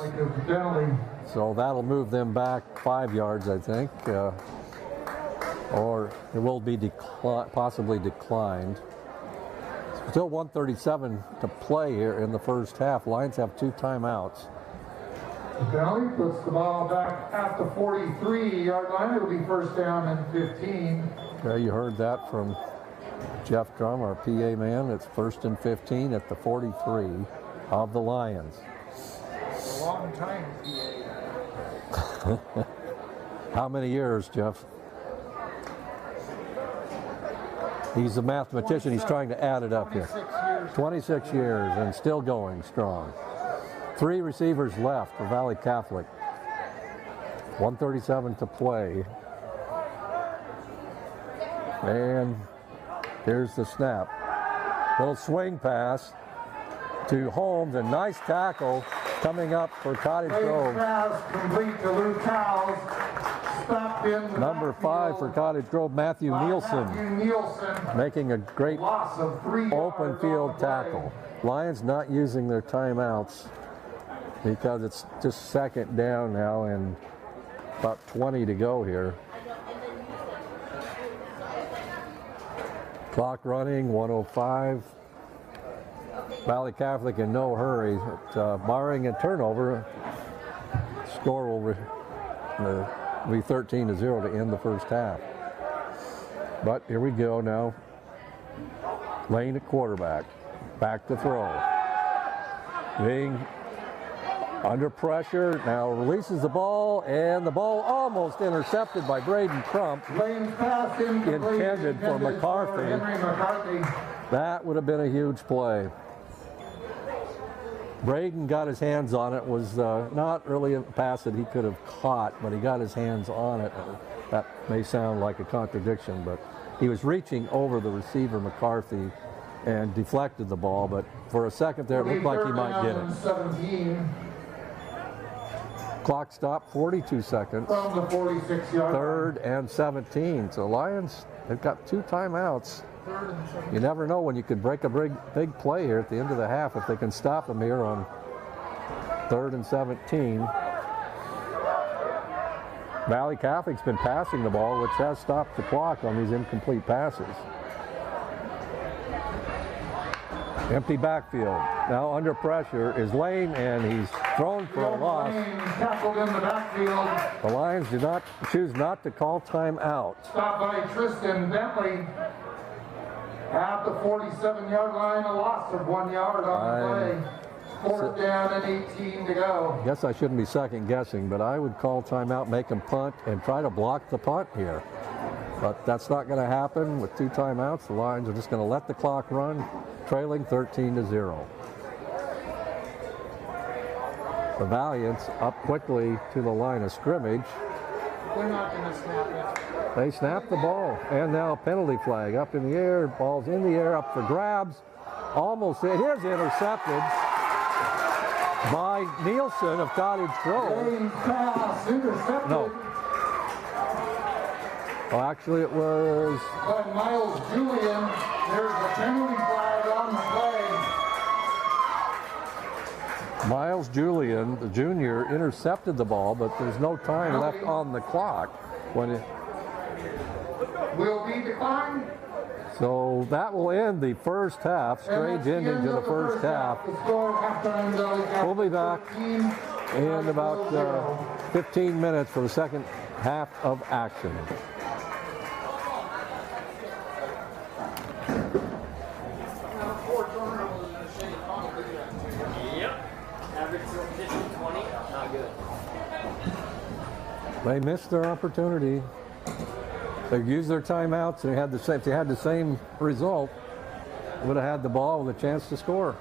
So that'll move them back 5 yards, I think. Or it will be possibly declined. Still 1:37 to play here in the first half. Lions have 2 timeouts. The penalty puts the ball back at the 43-yard line. It'll be first down and 15. Okay, you heard that from Jeff Drum, our PA man. It's 1st and 15 at the 43 of the Lions. A long time, PA. How many years, Jeff? He's a mathematician. He's trying to add it up here. 26 years and still going strong. 3 receivers left for Valley Catholic. 1:37 to play. And here's the snap. Little swing pass to Holmes, and nice tackle coming up for Cottage Grove. Pass complete to Luke Howes. Stopped in Number 5 for Cottage Grove, Matthew Nielsen, making a great loss of 3 open yards field on the play. tackle. Lions not using their timeouts because it's just 2nd down now and about 20 to go here. Clock running, 1:05. Valley Catholic in no hurry. But, barring a turnover, score will be 13-0 to end the first half. But here we go now. Lane at quarterback. Back to throw. Being under pressure. Now releases the ball, and the ball almost intercepted by Braden Crump. Lane's pass incomplete, Intended for McCarthy. Henry McCarthy. That would have been a huge play. Braden got his hands on it. Was not really a pass that he could have caught, but he got his hands on it. That may sound like a contradiction, but he was reaching over the receiver, McCarthy, and deflected the ball, but for a second there it looked like he might get it. 17 Clock stopped, 42 seconds. from the 46-yard Third and 17. So Lions, they've got 2 timeouts. You never know when you could break a big play here at the end of the half if they can stop them here on 3rd and 17. Valley Catholic's been passing the ball, which has stopped the clock on these incomplete passes. Empty backfield. Now under pressure is Lane, and he's thrown for a loss. Tackled in the backfield. The Lions choose not to call timeout. Stopped by Tristan Bentley at the 47-yard line, a loss of 1 yard on the play. 4th down and 18 to go. I guess I shouldn't be second guessing, but I would call timeout, make them punt, and try to block the punt here. But that's not going to happen with 2 timeouts. The Lions are just going to let the clock run, trailing 13-0. The Valiants up quickly to the line of scrimmage. They're not going to snap it. They snap the ball, and now a penalty flag up in the air. Ball's in the air, up for grabs. Almost, it is intercepted by Nielsen of Cottage Grove. Lane pass intercepted. No. Oh, actually it was By Miles Julian. There's a penalty flag on the play. Miles Julian, the junior, intercepted the ball, but there's no time left on the clock when it. Will be declined. So that will end the first half. Strange ending to the first half. We'll be back in about 15 minutes for the second half of action. They missed their opportunity. They used their timeouts. They had if they had the same result, they would have had the ball with a chance to score.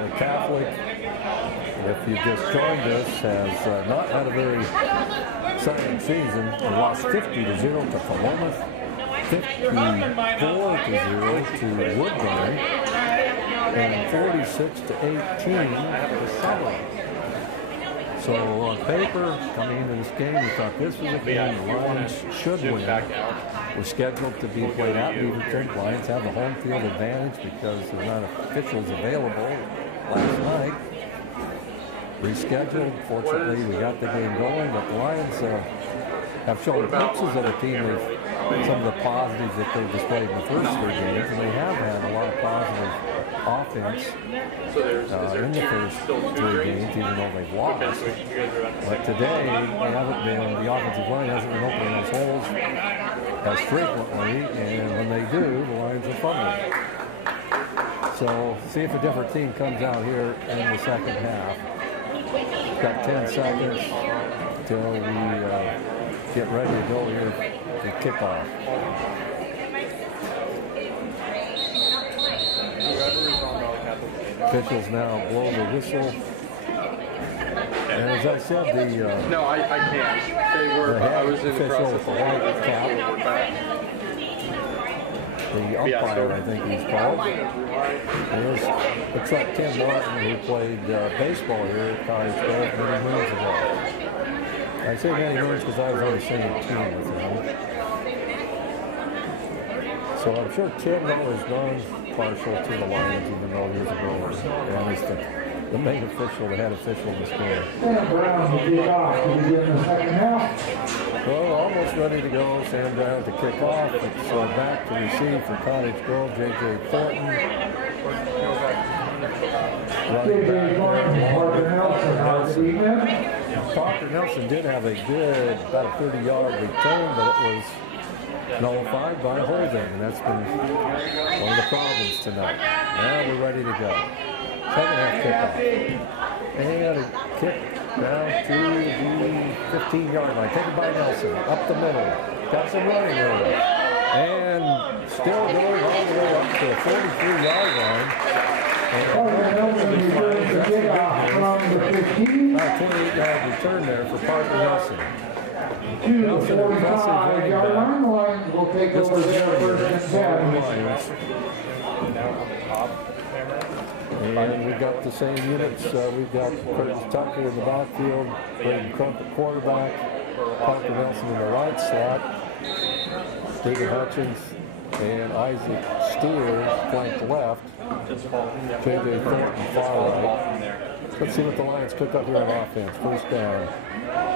Valley Catholic, if you just joined us, has not had a very exciting season. They lost 50-0 to Philomath, 54-0 to Woodburn, and 46-18 to Sutherland. So on paper, coming into this game, we thought this was a game the Lions should win. We're scheduled to be played at Beaverton. Lions have the home field advantage because there's not officials available last night. Rescheduled. Fortunately, we got the game going, but the Lions have shown glimpses of a team with some of the positives that they've displayed in the first 3 games, and they have had a lot of positive offense in the first 3 games, even though they've lost. But today, they haven't been, the offensive line hasn't been opening those holes as frequently, and when they do, the Lions are fumbling. So, see if a different team comes out here in the second half. Got 10 seconds till we get ready to go here to kickoff. Officials now blow the whistle. And as I said, the no, I can't. They were. I was in the process of white cap. The umpire, I think he's called. It looks like Tim Martin, who played baseball here at Cottage Grove many moons ago. I say many moons because I was on the same team with him. So I'm sure Tim was non-partial to the Lions, even though years ago, and he's the main official, the head official in this game. Sam Brown will kick off to begin the second half. Well, almost ready to go. Sam Brown to kick off. It's back to receive for Cottage Grove, J.J. Thornton. J.J. Thornton, Parker Nelson on the defense. Parker Nelson did have a good, about a 30-yard return, but it was nullified by holding, and that's been one of the problems tonight. Now we're ready to go. Second half kickoff. And a kick down to the 15-yard line. Taken by Nelson. Up the middle. Got some running room. And still going all the way up to the 43-yard line. Parker Nelson returns the kickoff from the 15. 28-yard return there for Parker Nelson. To the 45-yard line. The Lions will take over their first and 10. And we've got the same units. We've got Curtis Tucker in the backfield, Braden Crump at quarterback, Parker Nelson in the right slot, Stephen Hutchins and Isaac Steele flank left, J.J. Thornton far right. Let's see what the Lions cook up here on offense. First down.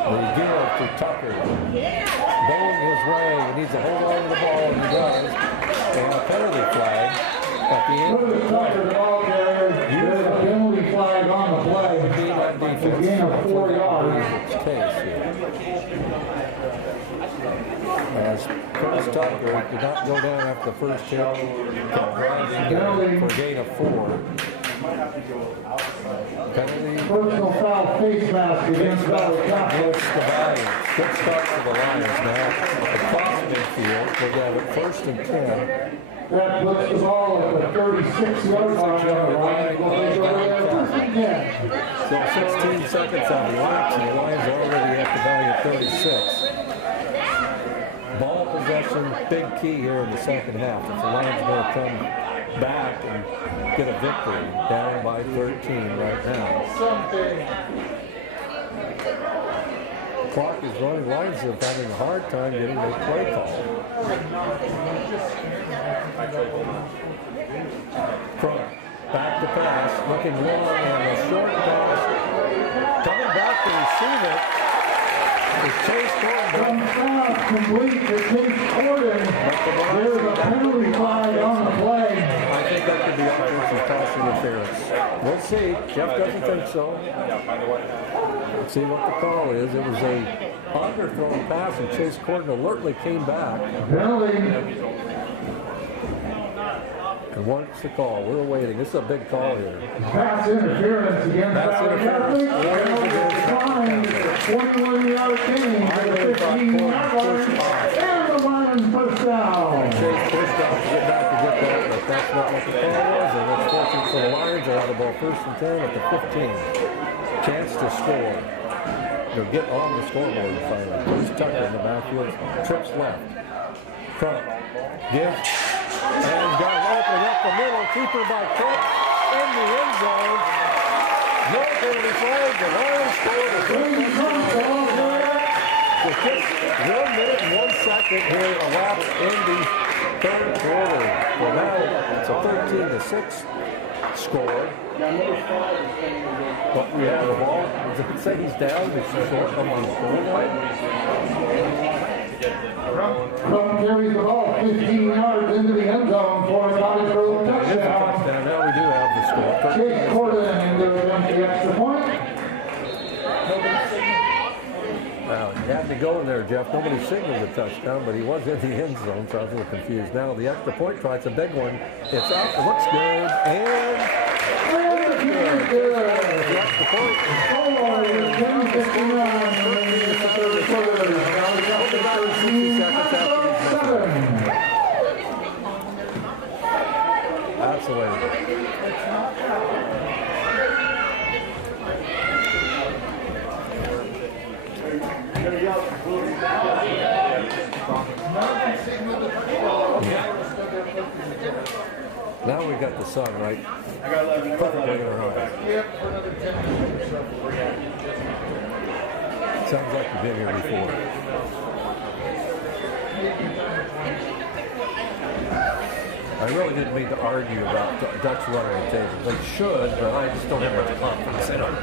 They give to Tucker. Bowling his way. He needs to hold on to the ball, and he does. And a penalty flag at the end of the play. There's a penalty flag on the play. A gain of 4 yards. As Curtis Tucker did not go down after the first hit, for a gain of 4. Penalty. Personal foul face mask against Valley Catholic. The Lions. Good start for the Lions now. Across midfield, they have it first and 10. That puts the ball at the 36-yard line. So 16 seconds on the watch, and the Lions are already at the Valley at 36. Ball possession, big key here in the second half. If the Lions are going to come back and get a victory, down by 13 right now. The clock is running. Lions are having a hard time getting their play call. Crump, back to pass, looking long, and a short pass. Coming back to receive it is Chase Gordon. Pass complete to Chase Gordon. There's a penalty flag on the play. I think that could be offensive pass interference. We'll see. Jeff doesn't think so. Let's see what the call is. It was a underthrown pass, and Chase Gordon alertly came back. Penalty. And what's the call? We're waiting. This is a big call here. Pass interference against Valley Catholic. Penalty declined. 21-yard gain for the 15-yard line. And the Lions first down. Chase pushed off to get back to get call, but that's not what the call was, and that's fortunate for the Lions. They have the ball 1st and 10 at the 15. Chance to score. They'll get on the scoreboard finally. Coach Tucker in the backfield, trips left. Trump gives, and got open up the middle. Keeper by Trump in the end zone. No penalty flag. The Lions scored a with just 1 minute and 1 second here elapsed in the third quarter. Well, now it's a 13-6 score. But we have the ball. Does it say he's down? He's short of the goal line. Trump carries the ball 15 yards into the end zone for a Cottage Grove touchdown. Now we do have the score. Chase Gordon into the extra point. Now, he had to go in there, Jeff. Nobody signaled the touchdown, but he was in the end zone, so I was a little confused. Now, the extra point try. It's a big one. It's up. It looks good. And it's good. The extra point. Absolutely. Now we've got the sun, right? Perfectly in our eyes. Sounds like you've been here before. I really didn't mean to argue about Dutch running tables. They should, but I just don't have much confidence in them.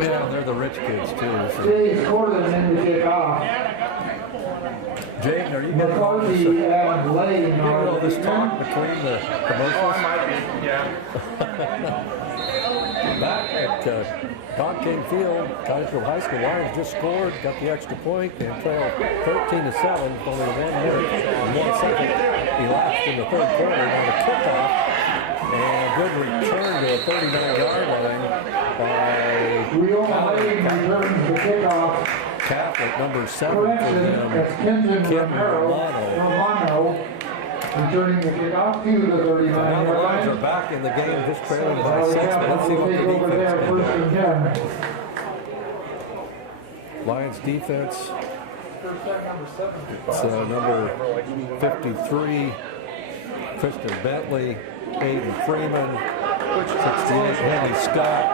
Yeah, they're the rich kids too. So. Jay Gordon in the kickoff. Jay, are you getting McCarthy and Lane all are this talk between the commercials? Back at Don King Field, Cottage Grove High School Lions just scored, got the extra point, and trailed 13-7, only 1 minute and 1 second elapsed in the third quarter. Now the kickoff, and good return to a 39-yard line by Lane returns the kickoff. Catholic, number 7 for Correction, them, that's Kenton Kim Romano returning the kickoff to the Now the 39-yard Lions are line. back in the game, just trailing by 6, but let's see what the over there, defense can 1st do. and 10. Lions defense, it's number 53, Christian Bentley, Aiden Freeman, 68, Henry Scott,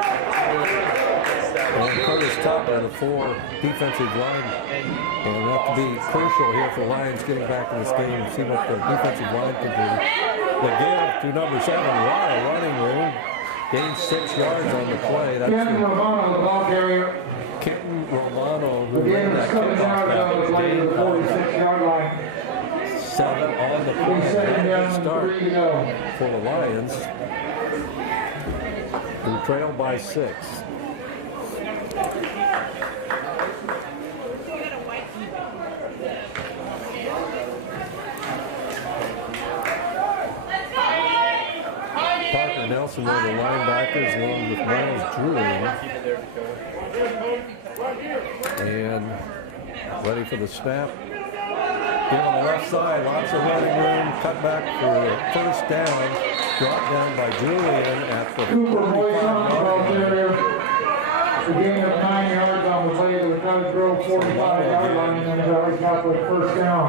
and Curtis Tupman, the 4 defensive line. And that to be crucial here for the Lions getting back in this game and see what the defensive line can do. The give to number 7, Ryle, running room, gained 6 yards on the play. That's Kenton Romano, the ball carrier. Kenton Romano, who The game ran is that 7 yards on the kickoff play to the back, 46-yard line. 7 on the play. 2nd down and Start 3 to go. for the Lions, who trail by 6. Parker Nelson, one of the linebackers, along with Miles Drury. And ready for the snap. Give on the left side, lots of running room. Cut back for a 1st down. Brought down by Julian at the Cooper Boyson, ball 45-yard line. carrier. The gain of 9 yards on the play to the Cottage Grove 45-yard line, and Valley Catholic 1st down.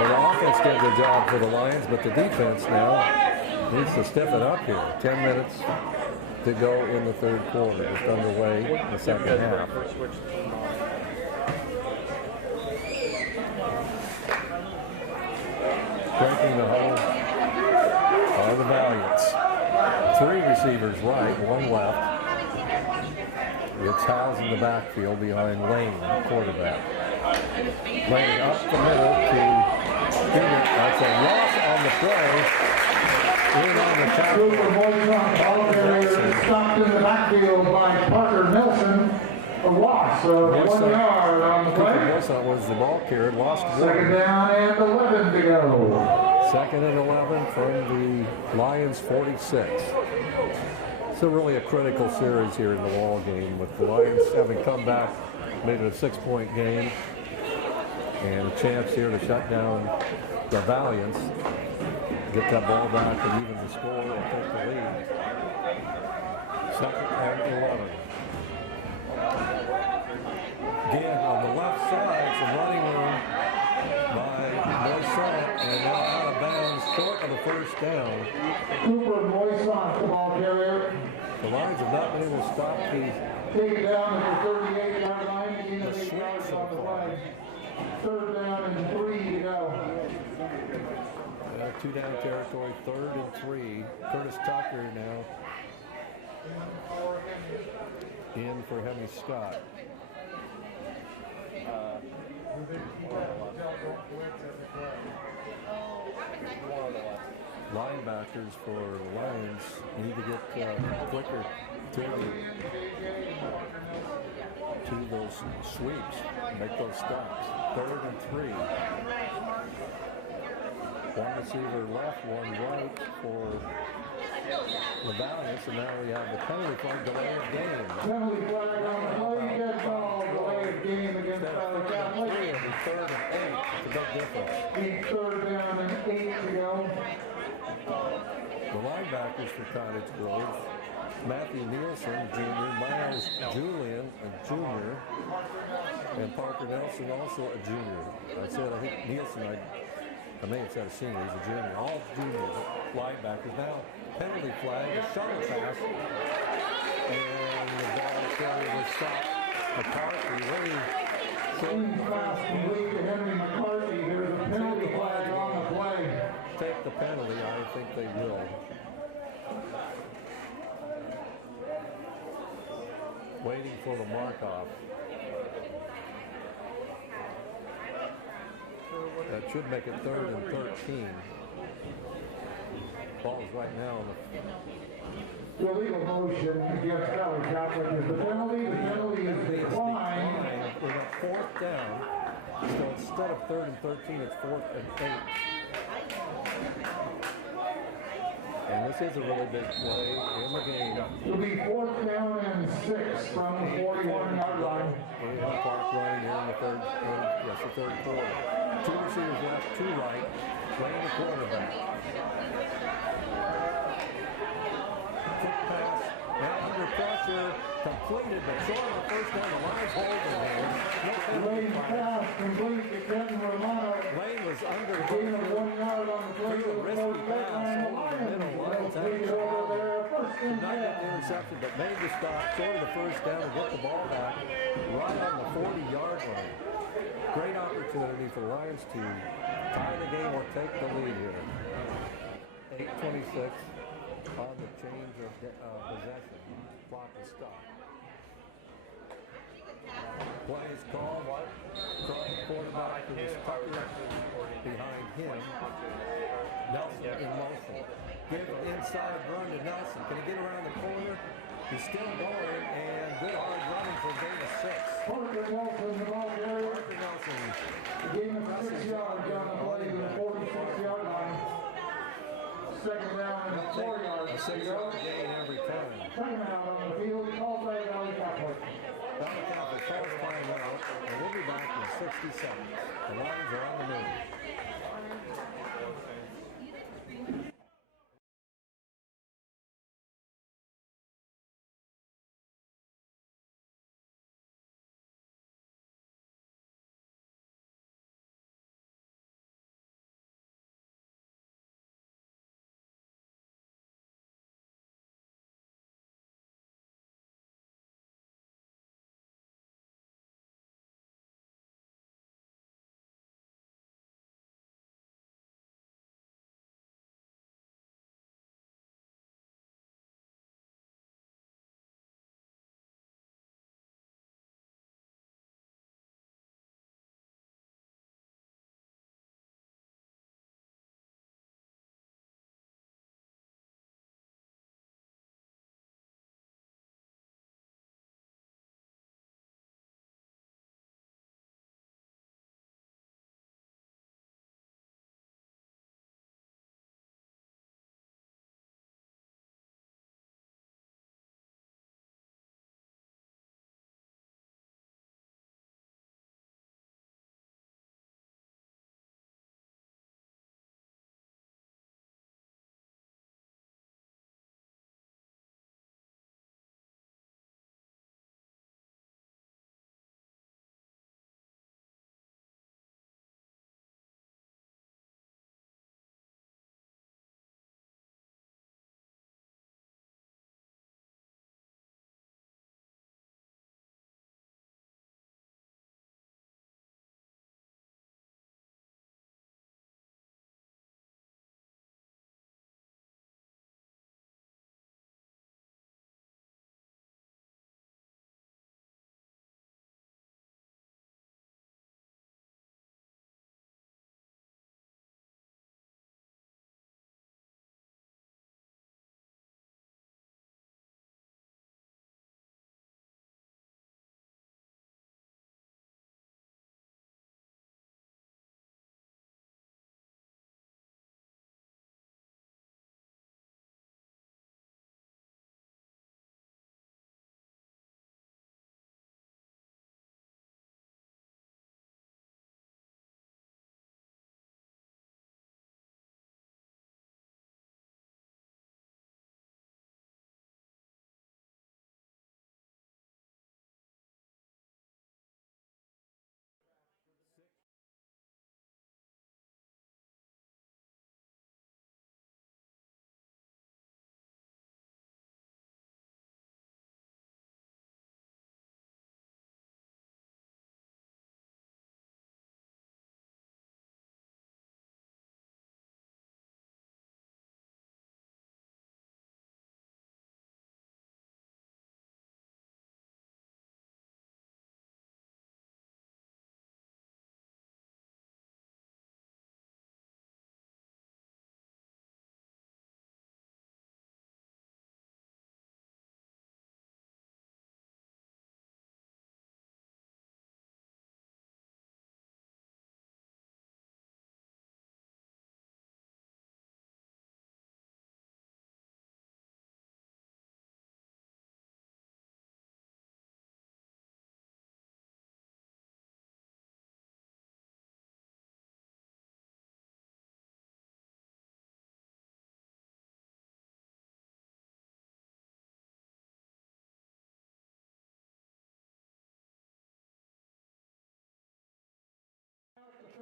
Well, the offense did a good job for the Lions, but the defense now needs to stiffen up here. 10 minutes to go in the third quarter. Just underway in the second half. Breaking the huddle are the Valiants. 3 receivers right, 1 left. It's Howes in the backfield behind Lane, quarterback. Lane up the middle to Stewart. That's a loss on the play. In on the tackle. Cooper Boyson, ball carrier, stopped in the backfield by Parker Nelson. A loss of 1 yard on the Cooper play. Wilson was the ball carrier, lost 1. 2nd down and 11 to go. Second and 11 from the Lions 46. It's really a critical series here in the Wall game with the Lions having come back, made it a 6-point game, and a chance here to shut down the Valiants, get that ball back and even the score and take the lead. Second and 11. Again, on the left side, some running room by Moisant, and now out of bounds, short of the first down. Cooper Moisant, the ball carrier. The Lions have not been able to stop the Take it down at the 38-yard line. Gain of 8 yards on the play. Third down and 3 to go. 2-down territory, 3rd and 3. Curtis Tucker now in for Hemi Scott. Linebackers for Lions need to get quicker to those sweeps, make those stops. 3rd and 3. One receiver left, one right for the Valiants, and now we have the penalty flag delay of game. Penalty flag on the play. Good call. Delay of game against Valley Catholic. 3rd and 8. It's a big difference. Third down and 8 to go. The linebackers for Cottage Grove, Matthew Nielsen Jr., Miles Julian, a junior, and Parker Nelson, also a junior. I think Nielsen, I may have said a senior, he's a junior. All juniors linebackers. Now, penalty flag, a shuttle pass, and the ball carrier was stopped. McCarthy, very Same pass complete to Henry McCarthy. There's a penalty flag on the play. take the penalty. I think they will. Waiting for the mark-off. That should make it 3rd and 13. Ball's right now on The illegal motion against Valley Catholic is the penalty. The penalty is declined. We're at 4th down. So instead of 3rd and 13, it's 4th and 8. And this is a really big play in the game. It'll be 4th down and 6 from the 41-yard line. We have Park running here in the third quarter. 2 receivers left, 2 right, playing the quarterback. Quick pass, and under pressure, completed, but short of the first down. The Lions holding here. Lane pass complete to Kenton Romano. Lane was under Gain of 1 yard on the play. Threw a risky pass over the middle. Lions had Take it over there. First did and not get the 10. interception, but made the stop, short of the first down, and get the ball back right on the 40-yard line. Great opportunity for the Lions to tie the game or take the lead here. 8:26 on the change of possession. Clock is stopped. Play is called. Quarterback is Tucker behind him. Nelson in motion. Give an inside run to Nelson. Can he get around the corner? He's still going, and good hard running for a gain of 6. Parker Nelson, the ball carrier. Parker Nelson. Gain of 6 yards on the play to the 46-yard line. Second down and 4 yards. A 6-yard gain every time. Second out on the field, called by Valley Catholic. Valley Catholic calls timeout, and we'll be back in 60 seconds. The Lions are on the move.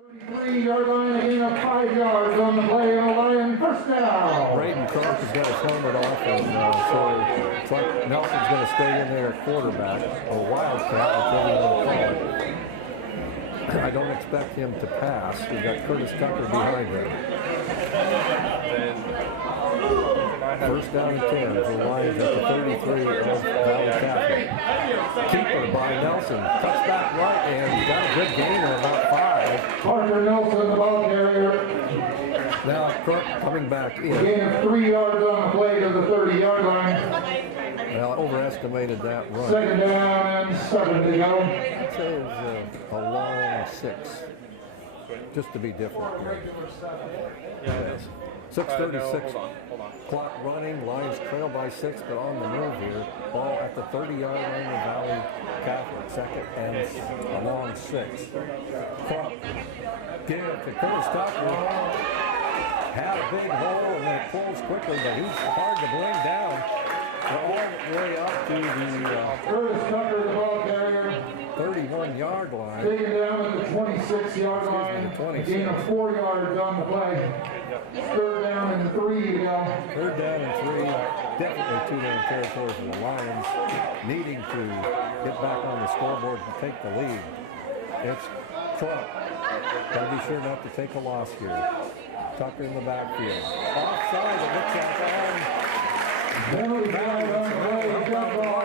3-yard line, a gain of 5 yards on the play, and a Lion first down. Braden Croft has got his helmet off, and so it's like Nelson's going to stay in there at quarterback, or Wildcat, whichever you want to call it. I don't expect him to pass. We've got Curtis Tucker behind him. First down and 10 for the Lions at the 33 of Valley Catholic. Keeper by Nelson. Cuts back right and got a good gain of about 5. Parker Nelson, the ball carrier. Now Crook coming back A in. gain of 3 yards on the play to the 30-yard line. Well, overestimated that run. Second down and 7 to go. I'd say it was a long 6. Just to be different. Yes. 6:36. Hold on. Clock running. Lions trail by 6, but on the move here. Ball at the 30-yard line of Valley Catholic. Second and a long 6. Crump. Give to Curtis Tucker. Had a big hole and then it pulls quickly, but he's hard to bring down. All the way up to the Curtis Tucker, the ball carrier. 31-yard line. Taken down at the 26-yard line. A gain of 4 yards on the play. Third down and 3 to go. Third down and 3. Definitely 2-down territory for the Lions, needing to get back on the scoreboard and take the lead. It's Trump. Got to be sure not to take a loss here. Tucker in the backfield. Offside, it looks like Penalty flag on the play. Jump ball.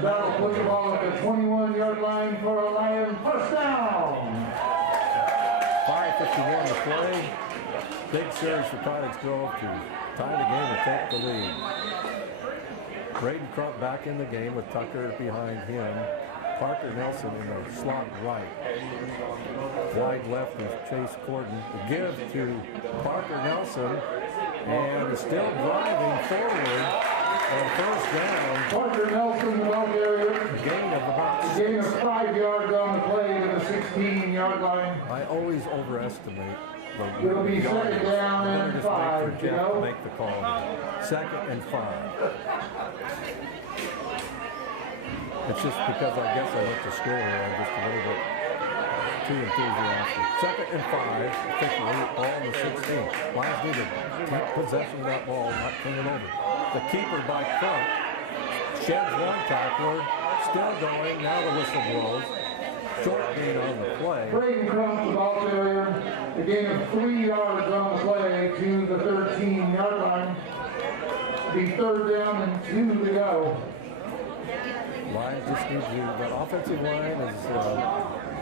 That'll put the ball at the 21-yard line for a Lion first down. 5:51 to play. Big series for Cottage Grove to tie the game and take the lead. Braden Crump back in the game with Tucker behind him. Parker Nelson in the slot right. Wide left is Chase Corden. The give to Parker Nelson, and is still driving forward on first down. Parker Nelson, the ball carrier. Gain of about A gain of 5 yards on the play to the 16-yard line. I always overestimate the It'll be yardage. second down I'm gonna and just 5, wait for Jeff you know? to make the call. Second and 5. It's just because I guess I went to school here. I'm just a little bit too enthusiastic. Second and 5, officially all in the 16. Lions need to keep possession of that ball, not turn it over. The keeper by Crump sheds one tackler, still going. Now the whistle blows. Short gain on the play. Braden Crump, the ball carrier. A gain of 3 yards on the play to the 13-yard line. Be third down and 2 to go. Lions just need to, the offensive line is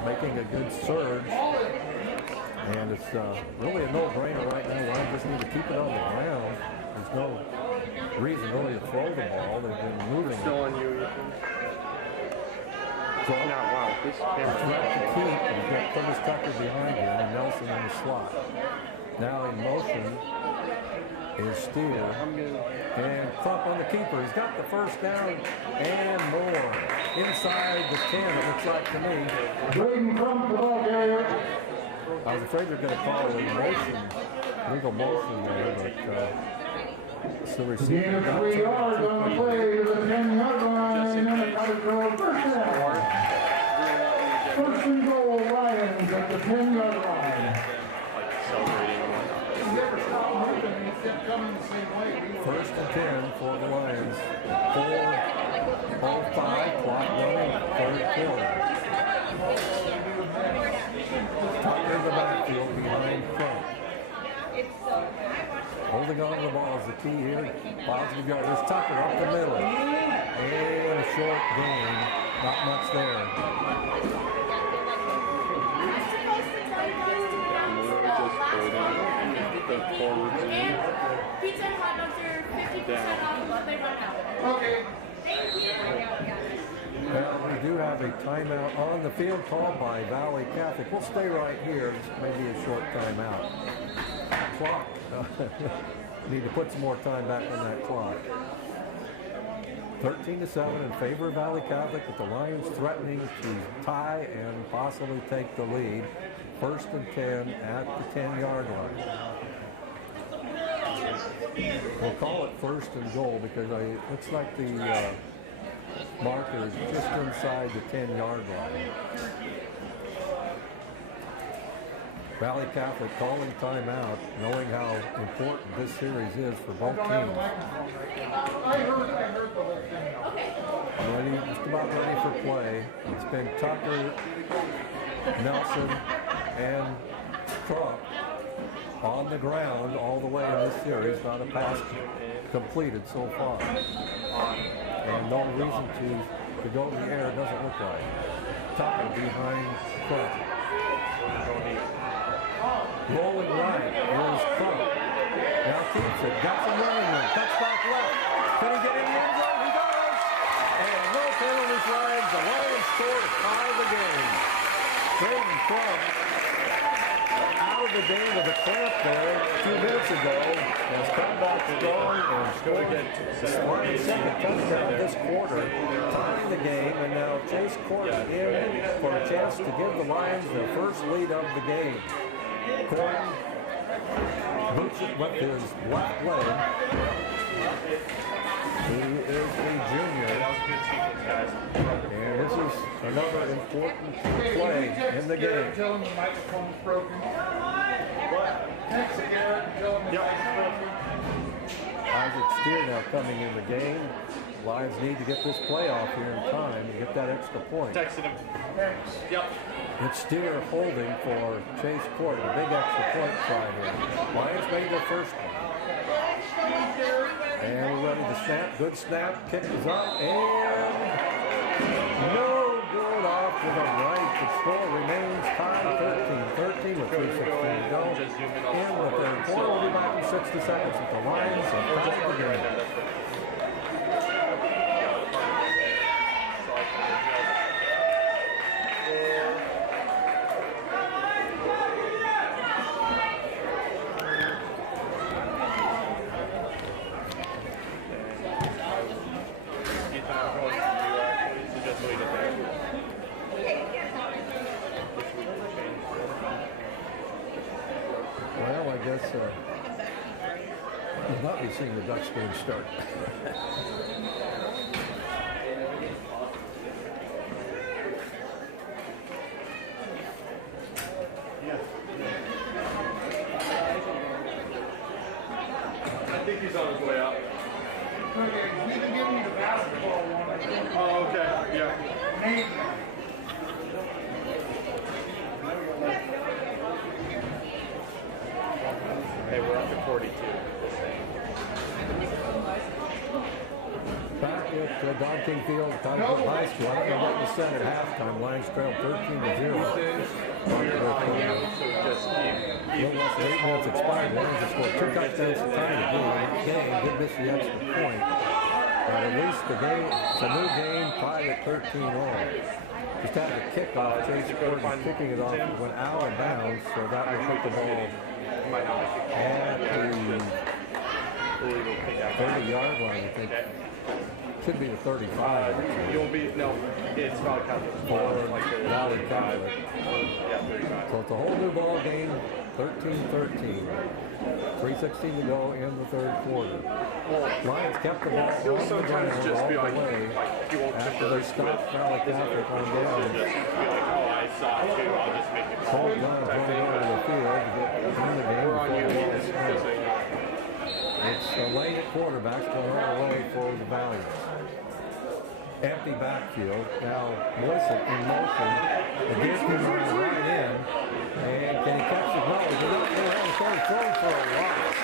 making a good surge, and it's really a no-brainer right now. Lions just need to keep it on the ground. There's no reason really to throw the ball. They've been moving it. Still on you, Ethan. So, Now, wow, this camera. threat to keep, and you've got Curtis Tucker behind him and Nelson in the slot. Now in motion is Steele. And Crump on the keeper. He's got the first down and more. Inside the 10, it looks like to me. Braden Crump, the ball carrier. I was afraid they were going to call it a motion, legal motion there, but it's the receiver. Gain of 3 yards on the play to the 10-yard line. And a Cottage Grove first down. First and goal, Lions at the 10-yard line. Celebrating and whatnot. First and 10 for the Lions. 4:05, clock running, third quarter. Tucker in the backfield behind Crump. Holding on to the ball is the key here. Positive yard. There's Tucker up the middle. And a short gain. Not much there. The forwards in. Pizza and hot dogs are 50% off unless they run out. Okay. Thank you. Well, we do have a timeout on the field called by Valley Catholic. We'll stay right here. This may be a short timeout. Clock. Need to put some more time back on that clock. 13-7 in favor of Valley Catholic, with the Lions threatening to tie and possibly take the lead. First and 10 at the 10-yard line. We'll call it first and goal because it looks like the marker is just inside the 10-yard line. Valley Catholic calling timeout, knowing how important this series is for both Don't have a teams. microphone right now. I heard the whole thing. Ready, just about ready for play. It's been Tucker, Nelson, and Trump on the ground all the way in this series. Not a pass completed so far. And no reason to go in the air, it doesn't look like. Tucker behind Trump. Rolling right is Trump. Now keeps it. Got some running room. Touchback left. Can he get in the end zone? He does. And no penalty flags. The Lions score to tie the game. Braden Trump out of the game with a cramp there a few minutes ago. Has come back strong and scored his second touchdown this quarter, tying the game. And now Chase Court in for a chance to give the Lions their first lead of the game. Court boots it with his left leg. He is a junior. And this is another important play in the game. Tell him the microphone's broken. What? Text Garrett and tell him the microphone's broken. Isaac Steer now coming in the game. Lions need to get this playoff here in time and get that extra point. Texted him. Thanks. Yep. It's Steer holding for Chase Court. A big extra point try here. Lions made their first one. And we're ready to snap. Good snap. Kick is up. And no good off to the right. The score remains tied 13-13 with 3:16 to go. In the third quarter, we'll be back in 60 seconds with the Lions have tied the game. Well, I guess we'll not be seeing the Ducks game start. I think he's on his way up. Okay, he can give me the basketball one. Oh, okay. Yeah. Nate. Hey, we're up to 42. Back at Don King Field, Tidewood High School. I don't know what was said at halftime. Lions trailed 13-0. Little less than 8 minutes expired. Lions have scored 2 touchdowns to tie the game. Did miss the extra point. But at least the game, it's a new game, tied at 13-all. Just had the kickoff. Chase Gordon kicking it off. It went out of bounds, so that will put the ball at the 30-yard line, I think. Should be the 35. You'll be, no, it's not Catholic. For Like Valley Catholic. Yeah, 35. So it's a whole new ball game, 13-13. 3:16 to go in the third quarter. Lions kept the ball on the sometimes ground just all be the like, way you won't after they stopped Valley Catholic on down. Just be like, oh, I saw it too, I'll just make it call. Colt Gunn's running over the field to get in the game We're on before you. the ball is snapped. It's Lane at quarterback going all the way for the Valiants. Empty backfield. Now Wilson in motion. The gift is right in. And can he catch the ball? He's not there. Throwing for a loss.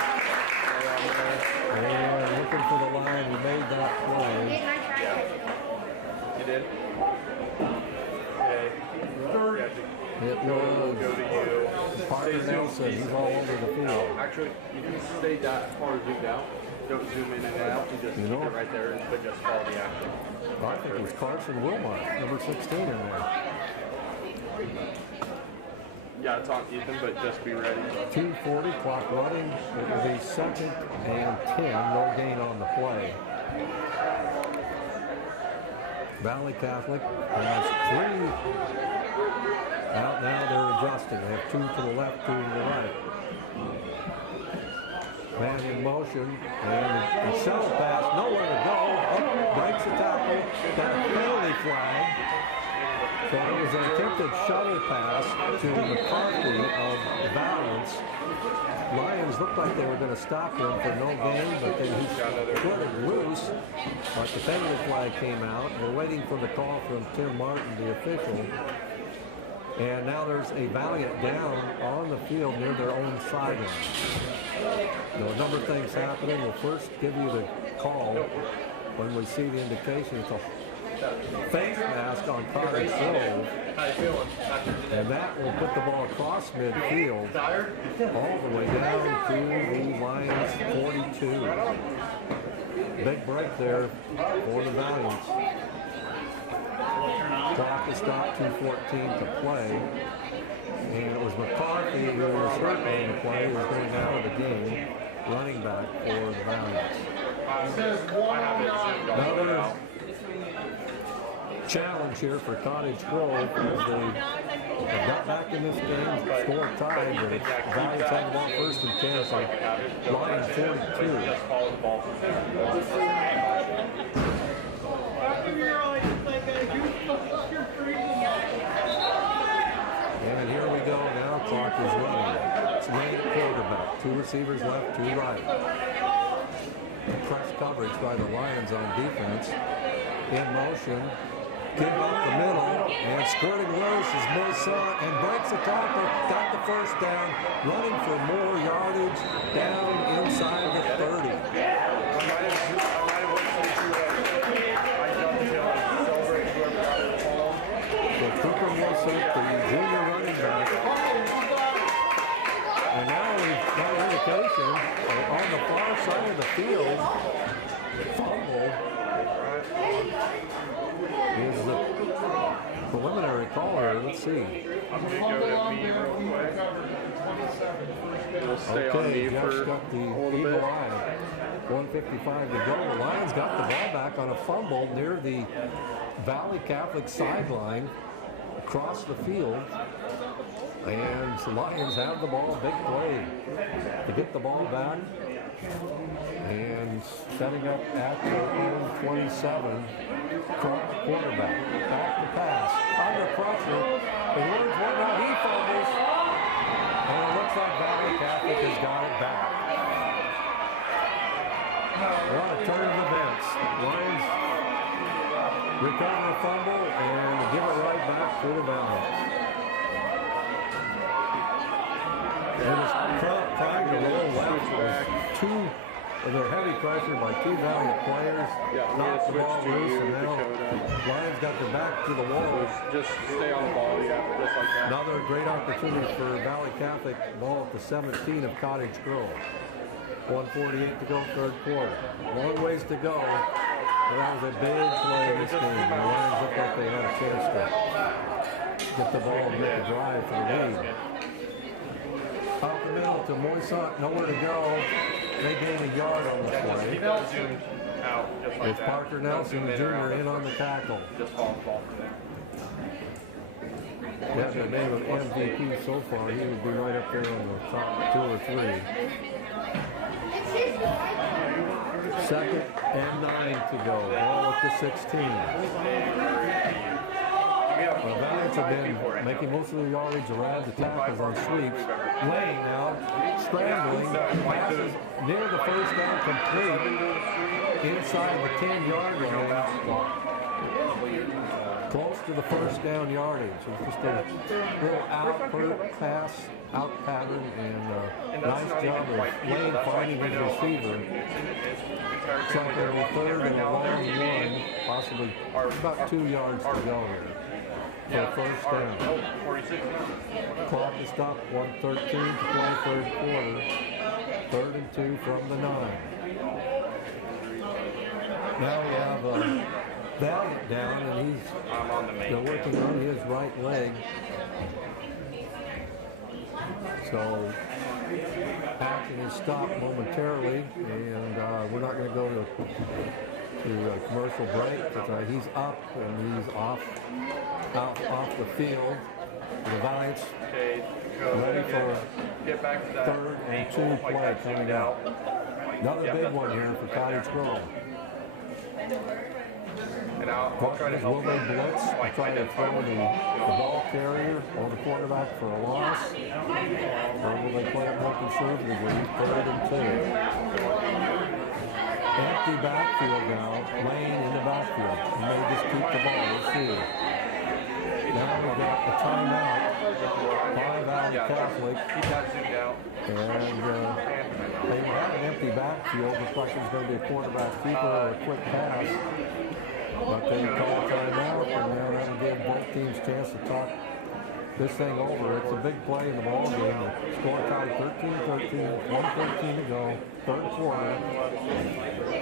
And looking for the line. He made that play. You did? Okay. It was Go to you. Parker Nelson. He's all over the field. Actually, you can stay that far zoomed out. Don't zoom in and out. You just You know? keep it right there, but just follow the action. I think it was Carson Wilmot, number 16 in there. Yeah, it's on Ethan, but just be ready. 2:40 clock running. It will be 2nd and 10. No gain on the play. Valley Catholic has 3 out now. They're adjusting. They have 2 to the left, 2 to the right. Man in motion, and the shuttle pass, nowhere to go. Up, breaks the tackle, got a penalty flag. So it was an attempted shuttle pass to McCarthy of Valiance. Lions looked like they were going to stop him for no gain, but then he fluttered loose. But the penalty flag came out. We're waiting for the call from Tim Martin, the official. And now there's a Valiant down on the field near their own sideline. Now, a number of things happening. We'll first give you the call when we see the indication. It's a face mask on Cottage Grove. And that will put the ball across midfield all the way down to the Lions 42. Big break there for the Valiants. Clock is stopped, 2:14 to play. And it was McCarthy who was hurt on the play, who's going out of the game, running back for the Valiants. Another challenge here for Cottage Grove as they got back in this game, scored tied, but Valiants had the ball first and 10, so Lions 42. And here we go now, clock is running. It's Lane at quarterback, 2 receivers left, 2 right. Press coverage by the Lions on defense. In motion, give up the middle, and skirting loose is Moisant and breaks the tackle, got the first down, running for more yardage down inside the 30. Cooper Moisant, the junior running back. And now we've got an indication on the far side of the field, fumble is the preliminary call here. Let's see. Okay, Jeff's got the eagle eye. 1:55 to go. The Lions got the ball back on a fumble near the Valley Catholic sideline across the field. And the Lions have the ball, big play to get the ball back. And setting up at their own 27, quarterback. Back to pass, under pressure. The Wooders went out, he fumbles. And it looks like Valley Catholic has got it back. What a turn of events. Lions recover a fumble and give it right back to the Valiants. And it's trying to roll left was 2 of their heavy pressure by 2 Valiant players. Knocked the ball loose, and now Lions got their back to the wall. Just stay on the ball, yeah, just like that. Another great opportunity for Valley Catholic. Ball at the 17 of Cottage Grove. 1:48 to go, third quarter. Long ways to go. But that was a big play in this game. The Lions looked like they had a chance to get the ball and make a drive for the lead. Up the middle to Moisant, nowhere to go. They gain a yard on the play. It's Parker Nelson Jr. in on the tackle. That's the name of MVP so far. He would be right up there on the top 2 or 3. Second and 9 to go. Ball at the 16. The Valiants have been making most of the yardage around the tackles on sweeps. Lane now scrambling, passes near the first down, complete inside the 10-yard line. Close to the first down yardage. It's just a little out pass, out pattern, and nice job of Lane finding his receiver. Second and third and a long one, possibly about 2 yards to go here. For first down. Clock is stopped, 1:13 to play, third quarter. 3rd and 2 from the 9. Now we have Valiant down, and they're working on his right leg. So action is stopped momentarily, and we're not going to go to a commercial break. But he's up and he's off the field. The Valiants Okay, go ready for get back to that. third and ankle, 2 like play that coming zoomed out. Another Yeah, big that's one perfect. here for Right Cottage there. Grove. And I'll try to Will help they them, blitz, like, try to identify throw what's the wrong. ball carrier or the quarterback for a loss? Or will they play it more conservatively, 3rd and 2? Empty backfield now, Lane in the backfield. He may just keep the ball, we'll see. Now we've got a timeout by Valley Yeah, Catholic. keep that zoomed out. And they have an empty backfield. Looks like there's going to be a quarterback keeper or a quick pass. But they call a timeout, and now that'll give both teams a chance to talk this thing over. It's a big play in the ball game. The score tied 13-13, 1:13 to go, 3rd quarter.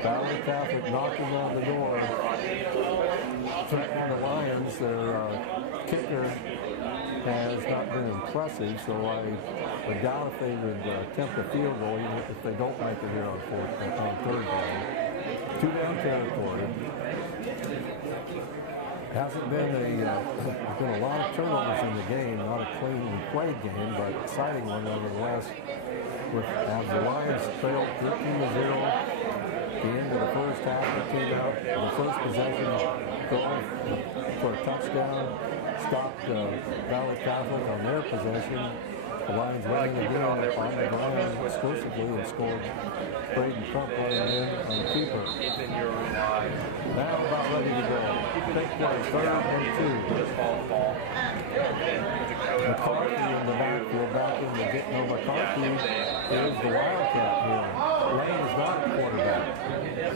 Valley Catholic knocking on the door, threatening the Lions. Their kicker has not been impressive, so I doubt if they would attempt a field goal, even if they don't make it here on 3rd down. 2-down territory. Hasn't been there's been a lot of turnovers in the game, not a cleanly played game, but exciting one nevertheless. As the Lions trailed 13-0 at the end of the first half, they came out the first possession, drove for a touchdown, stopped Valley Catholic on their possession. The Lions went in again on the ground exclusively and scored. Braden Trump running in on the keeper. Ethan, you're live. Now about ready to go. Big play, 3rd and 2. Just fall. McCarthy in the backfield, back in the get. No, McCarthy is the Wildcat here. Lane is not a quarterback.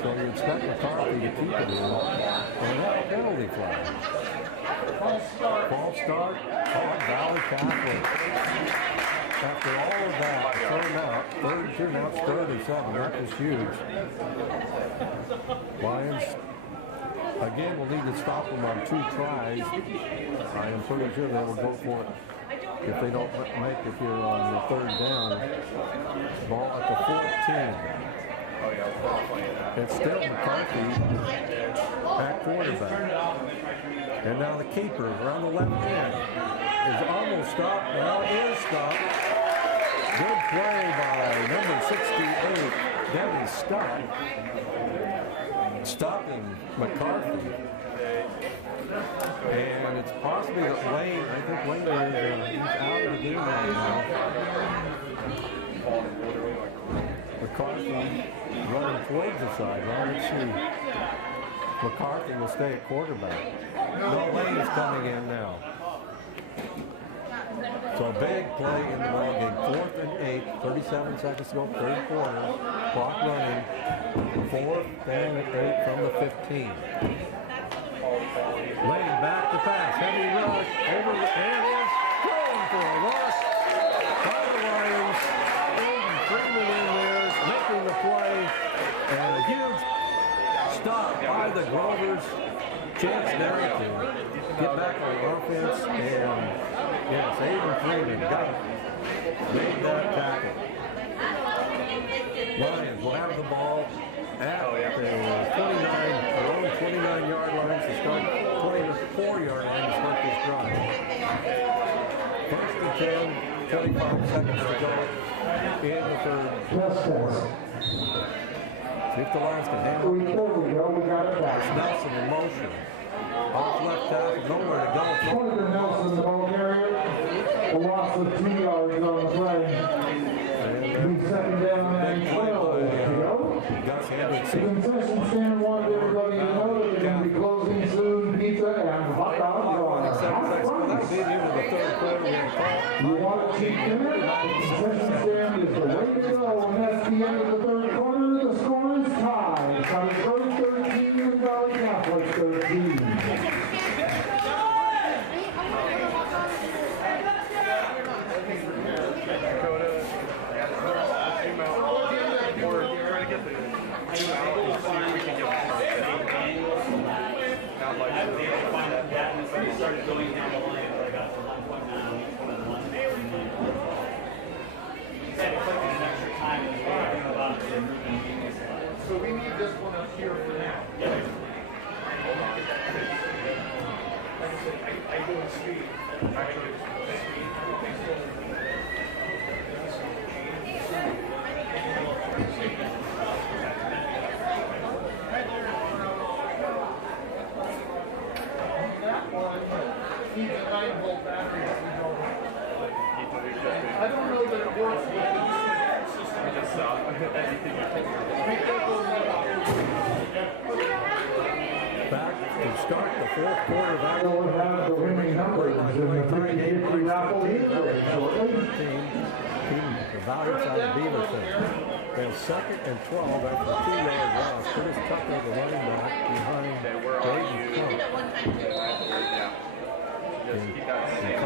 So you expect McCarthy to keep it in. And that penalty flag. False start on Valley Catholic. After all of that, third out, 3rd, now it's 3rd and 7. That is huge. Lions, again, will need to stop them on 2 tries. I am pretty sure they will go for it if they don't make it here on the 3rd down. Ball at the 14. Oh, yeah, It's still McCarthy at quarterback. And now the keeper around the left end is almost stopped. Well, is stopped. Good play by number 68, Devin Stuck, stopping McCarthy. And it's possibly that Lane, I think Lane is he's out of the game right now. McCarthy running towards the sideline. Let's see. McCarthy will stay at quarterback. No, Lane is coming in now. So a big play in the ball game. 4th and 8, 37 seconds to go, 3rd quarter. Clock running. 4th and 8 from the 15. Lane back to pass. Heavy rush. Over the and is thrown for a loss. By the Lions. Aiden Freeman in there making the play. And a huge stop by the Grovers. Chance there to get back on offense. And yes, Aiden Freeman got it. Made that tackle. Lions will have the ball at the 29-yard line to start, 24-yard line to start this drive. 1st and 10, 25 seconds to go in the 3rd quarter. See if the Lions can handle it. We got it back. Nelson in motion. Off left tackle, nowhere to go. Quarter Nelson, the ball carrier. A loss of 2 yards on the play. Be 2nd down and 12 to go. Gus Hendricks. The concession stand wanted everybody to know that they're going to be closing soon. Pizza and hot dogs are half price. You want a cheap dinner? The concession stand is the way to go. And that's the end of the 3rd quarter. The score is tied. Cottage Grove 13 and Valley Catholic 13. Started going down the line, but I got to 1.9, 1.1. Instead of clicking an extra time in the way about it. So we need this one up here for now. Yeah. Like I said, I go in speed. 9-volt battery that we go with. Keep moving, keep moving. I don't know that it works with this. We just stop. Anything you take. Back to start the fourth quarter of action. We'll have the winning numbers in the 50-50 raffle here shortly. The Valiants out of Beaverton. They have 2nd and 12 after a 2-yard loss. Curtis Tucker, the running back, behind Braden Trump. Yeah. Just keep that same.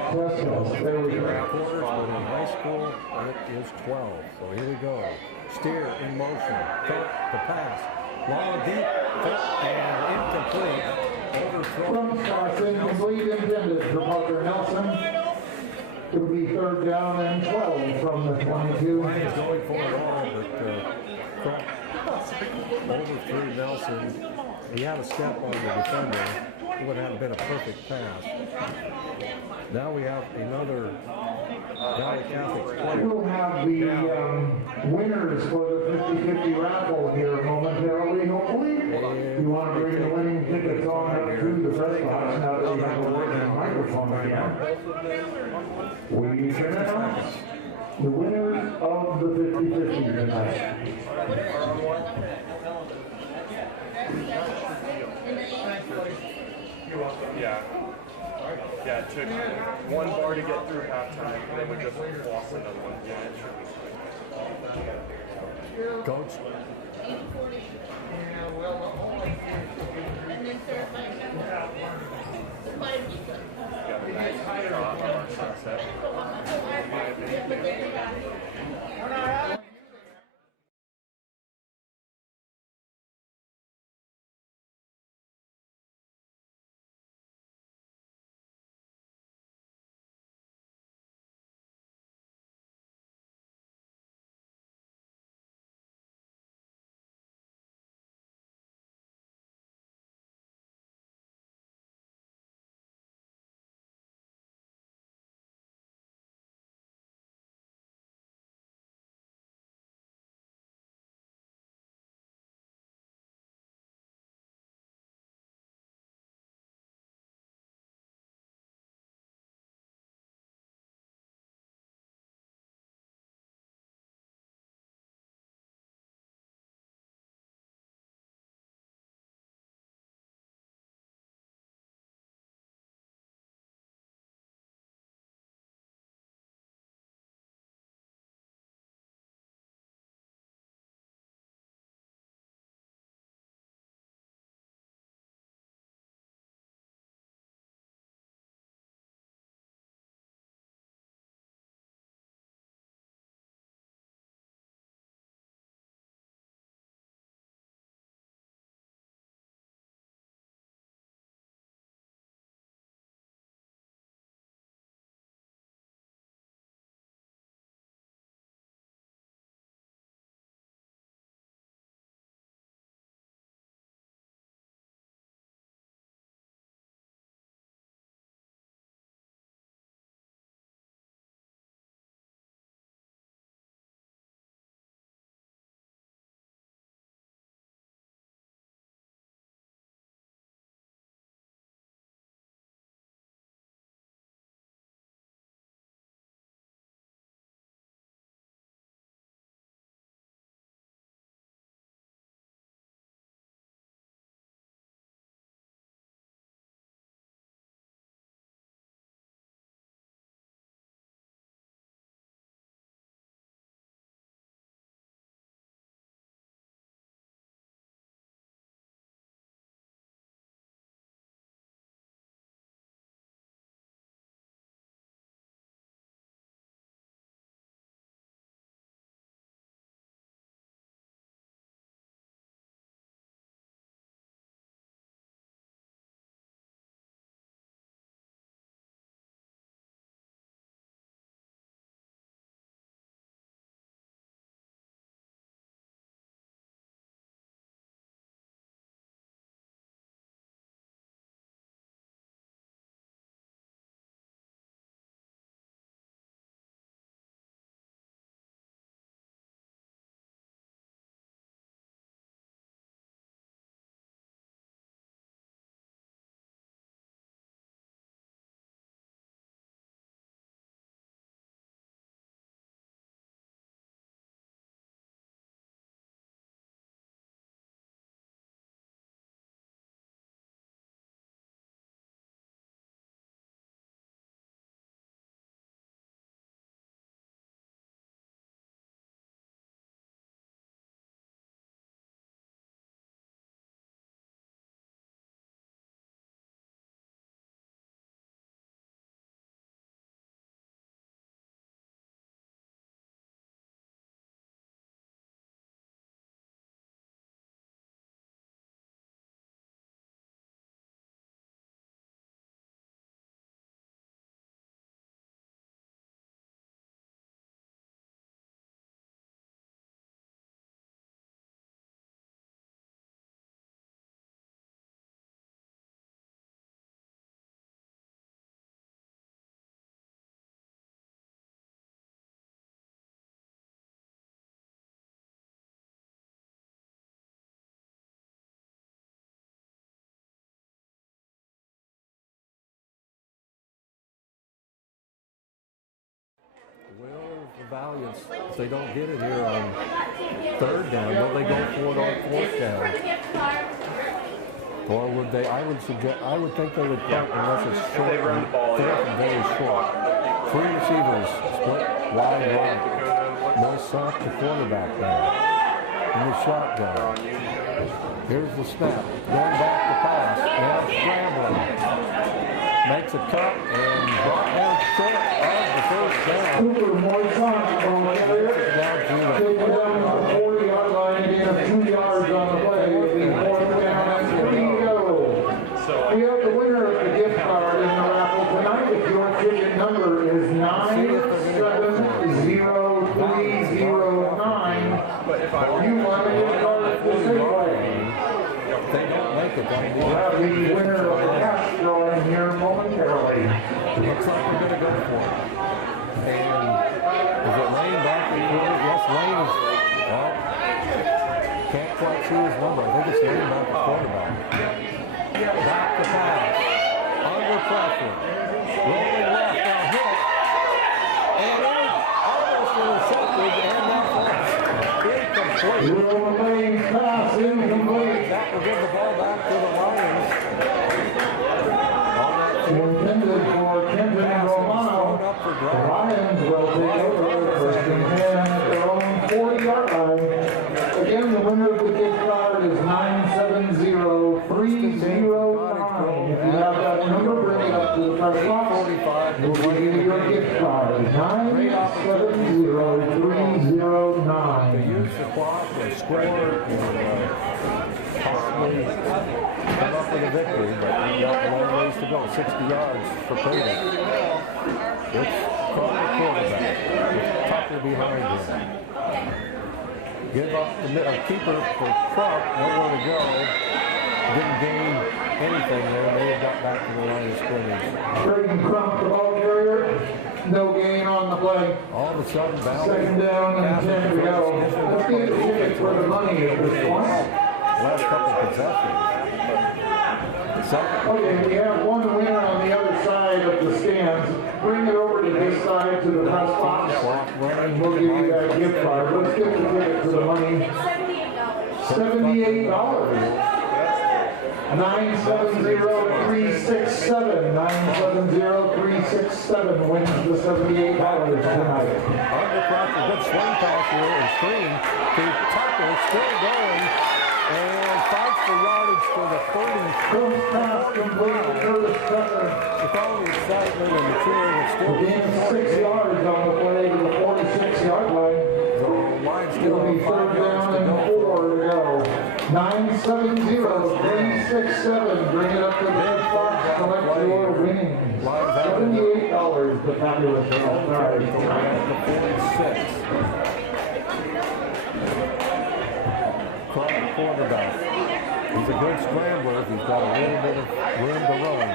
There we go. Quarters, but in high school, it is 12. So here we go. Steer in motion. Felt the pass. Long deep. And incomplete. From incomplete intended for Parker Nelson. It'll be 3rd down and 12 from the 22. Ryan's going for it all, but overthrew Nelson. He had a step on the defender. It would have been a perfect pass. Now we have another Valley Catholic player. We'll have the winners for the 50-50 raffle here momentarily, hopefully. You want to bring the winning tickets on up to the press box now that we have a working microphone again. We can announce the winners of the 50-50 tonight. Yeah. Yeah, it took 1 bar to get through halftime, and then we just lost another one. Yeah, it should be. Coach, And then third, my Got a nice drop on our sunset. Valiance, if they don't get it here on third down, will they go for it on fourth down? Or would they, I would think they would punt unless it's short, They run the ball, fourth and very short. Three receivers, split wide right. No sock to quarterback there. In the shotgun. Here's the snap. Going back to pass. Now scrambling. Makes a cut and brought down short of the first down. Cooper Moison from Elliott. Taken down on the 40-yard line, gain of 2 yards on the play. It'll be fourth down and 3 to go. We have the winner of the gift card in the raffle tonight. If your ticket number is 970-309, you want a gift card to Safeway. They don't make it. We'll have the winner of the cash drawing here momentarily. Looks like we're going to go for it. And is it Lane back in the Yes, Lane is, well, can't quite see his number. I think it's Lane back at quarterback. Back to pass. Under pressure. Rolling left, now hit. And almost intercepted, and that's incomplete. Will Lane pass incomplete. That will give the ball back to the Lions. Intended for Kenton and Romano. The Lions will take over first and 10 at their own 40-yard line. Again, the winner of the gift card is 970-309. If you have that number, bring it up to the press box. We'll give you your gift card. 970-309. To use the clock or score and possibly come up with a victory, but we've got a long ways to go. 60 yards for payday. It's from the quarterback. It's Tucker behind him. Give up the keeper for Crump, nowhere to go. Didn't gain anything there. They got back to the line of scrimmage. Braden Crump, the ball carrier. No gain on the play. All of a sudden, Second down and 10 to go. Let's get a ticket for the money at this point. last couple possessions. Okay, we have one winner on the other side of the stands. Bring it over to this side to the press box, and we'll give you that gift card. Let's get the ticket for the money. $78. 970-367. 970-367 wins the $78 tonight. Under pressure, good swing pass here and screen to Tucker, still going, and fights for yardage for the 30. First pass complete to Curtis Tucker. With all the excitement and the cheering, it's still Gain 6 yards on the play to the 46-yard line. the line still It'll be on 5 third yards down to and go. 4 to go. 970-367. Bring it up to the big box. Collect your winnings. $78. The fabulous All right. The 46. Clark, quarterback. He's a good scrambler. He's got a little bit of room to run.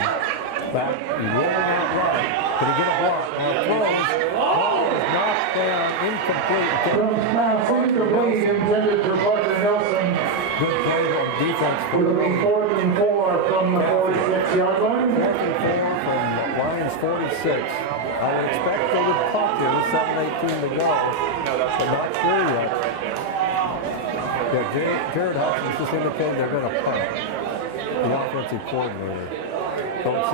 Back, he's rolling out right. Can he get a block? Now throws. Ball is knocked down, incomplete. From pass incomplete intended for Parker Nelson. Good play on defense. It'll be 4th and 4 from the 46-yard line. 4th and 4 from Lions 46. I would expect they would punt here with 7:18 to go. But not sure yet. Yeah, Jared Hudson just indicated they're going to punt. The offensive coordinator. So it's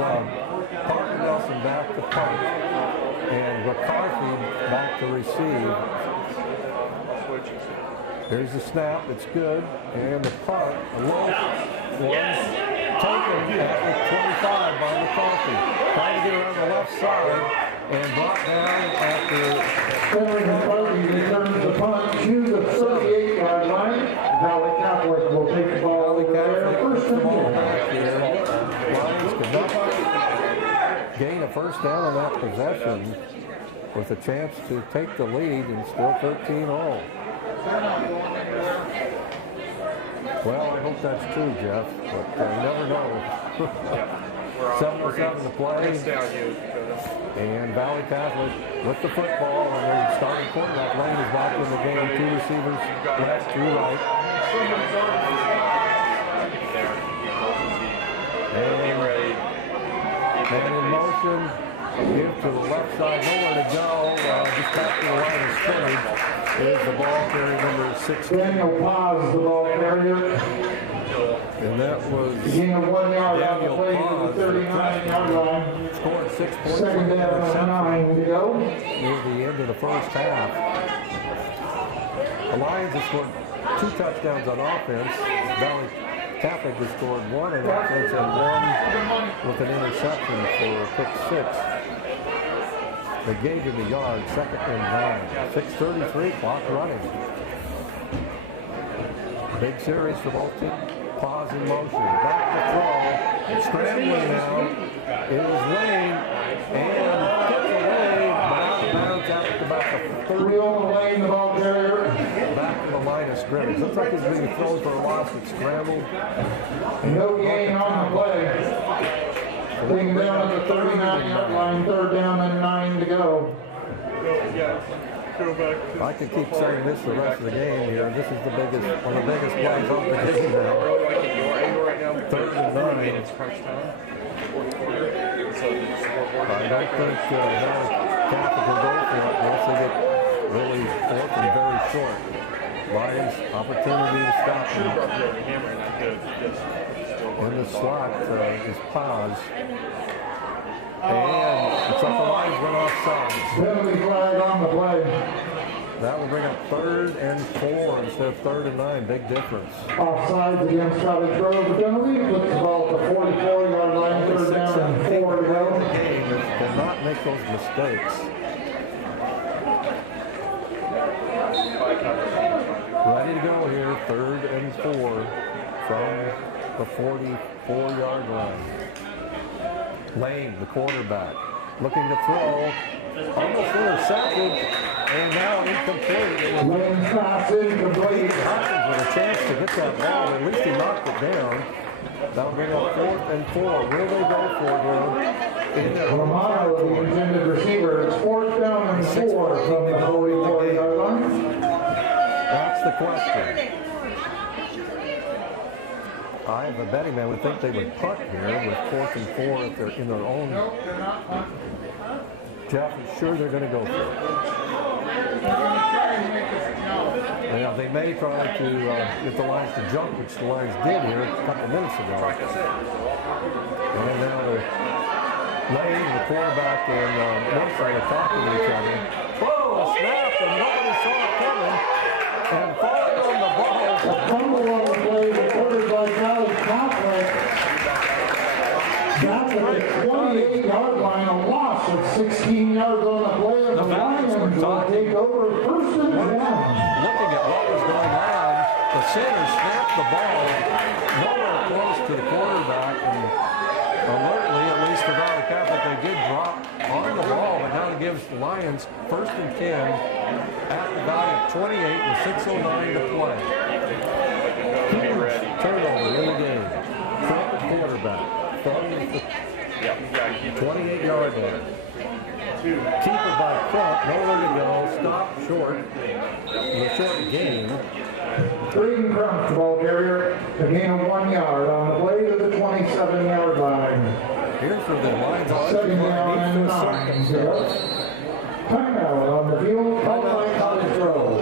Parker Nelson back to punt. And McCarthy back to receive. There's the snap. It's good. And the punt. A low one. Taken at the 25 by McCarthy. Trying to get around the left side. And brought down at the... Henry McCarthy returns the punt to the 38-yard line. Valley Catholic will take the ball over there. First and 10. Lions could not gain a first down on that possession with a chance to take the lead and still 13-all. Well, I hope that's true, Jeff, but you never know. 7-7 to play. And Valley Catholic with the football, and their starting quarterback Lane is back in the game. 2 receivers left, 2 right. And in motion, Give to the left side, nowhere to go. Just back to the line of scrimmage. Here's the ball carrier number 16. Daniel Paz, the ball carrier. And that was Gain of 1 yard on the Daniel play to Paz, the 39-yard line. scored 6 points. Second down and 9 to go. Near the end of the first half. The Lions have scored 2 touchdowns on offense. Valley Catholic has scored 1 on offense and 1 with an interception for a pick 6. They gave him a yard, 2nd and 9. 6:33 clock running. Big series for both teams. Pause in motion. Back to throw. Scrambling now is Lane and gets away. Out of bounds after about the 30. Real Lane, the ball carrier. Back to the line of scrimmage. Looks like he's being thrown for a loss and scrambled. No gain on the play. Taken down at the 39-yard line, 3rd down and 9 to go. I could keep saying this the rest of the game here. This is the biggest, one of the biggest plays of the game now. 3rd and 9. It's crunch time. I don't think Valley Catholic will go for it once they get really 4th and very short. Lions opportunity to stop them. In the slot is Paz. And it's like the Lions went offside. Penalty flag on the play. That will bring up 3rd and 4 instead of 3rd and 9. Big difference. Offsides against Cottage Grove. The penalty puts the ball at the 44-yard line, 3rd down and 4 to go. Cannot make those mistakes. Ready to go here, 3rd and 4 from the 44-yard line. Lane, the quarterback, looking to throw, almost intercepted, and now incomplete. Lane's pass incomplete. Hopkins with a chance to get that ball, at least he knocked it down. That'll bring up 4th and 4. Will they go for it in their own Romano, the territory? intended receiver. It's 4th down and 4 from the 44-yard line. That's the question. I, the betting man, would think they would punt here with 4th and 4 if they're in their own. Jeff is sure they're going to go for it. Now, they may try to get the Lions to jump, which the Lions did here a couple minutes ago. And now they're Lane, the quarterback, and Northside are talking to each other. Whoa, a snap, and nobody saw it coming. And falling on the ball. A fumble on the play recorded by Valley Catholic. That's at the 28-yard line, a loss of 16 yards on the play, and the Lions will take over 1st and 10. Looking at what was going on, the center snapped the ball nowhere close to the quarterback, and alertly, at least for Valley Catholic, they did drop on the ball, but now it gives the Lions 1st and 10 at the Valley 28 with 6:09 to play. Turnover in the game from the quarterback from the 28-yard line. Keeper by Crump, nowhere to go, stop short. The short game. Braden Crump, the ball carrier, a gain of 1 yard on the play to the 27-yard line. Here's for the Lions. 2nd down and 9. Timeout on the field, called by Cottage Grove.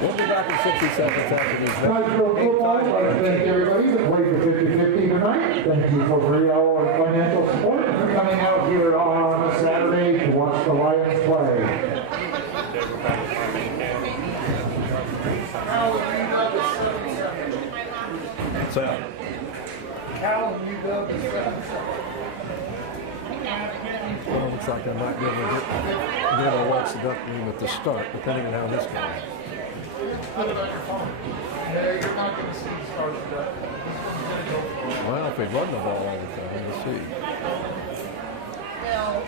We'll be back in 60 seconds after these. Cottage Grove football, I'd like to thank everybody that played the 50-50 tonight. Thank you for your financial support for coming out here on a Saturday to watch the Lions play. So, Cal, you go to 7-7. well, looks like I might be able to get a Lex Duckman at the start, depending on how this goes. Put it on your phone. Yeah, you're not going to see stars today. Well, if they run the ball all the time, we'll see.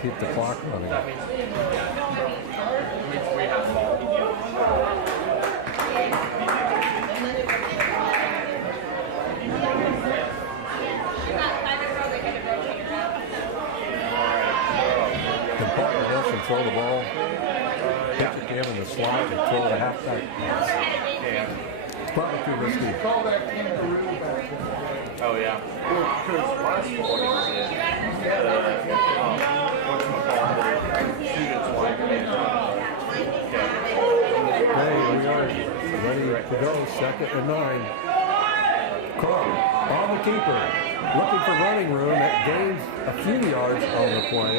Keep the clock running. That means we have the ball. Can Parker Wilson throw the ball? Pitch it to him in the slot and throw it a half-back pass. Yeah. It's probably too risky. Call that kangaroo back there. Oh, yeah. Well, because last fall he was in call the students line game. Okay, we are ready to go. 2nd and 9. Crump on the keeper. Looking for running room. That gains a few yards on the play.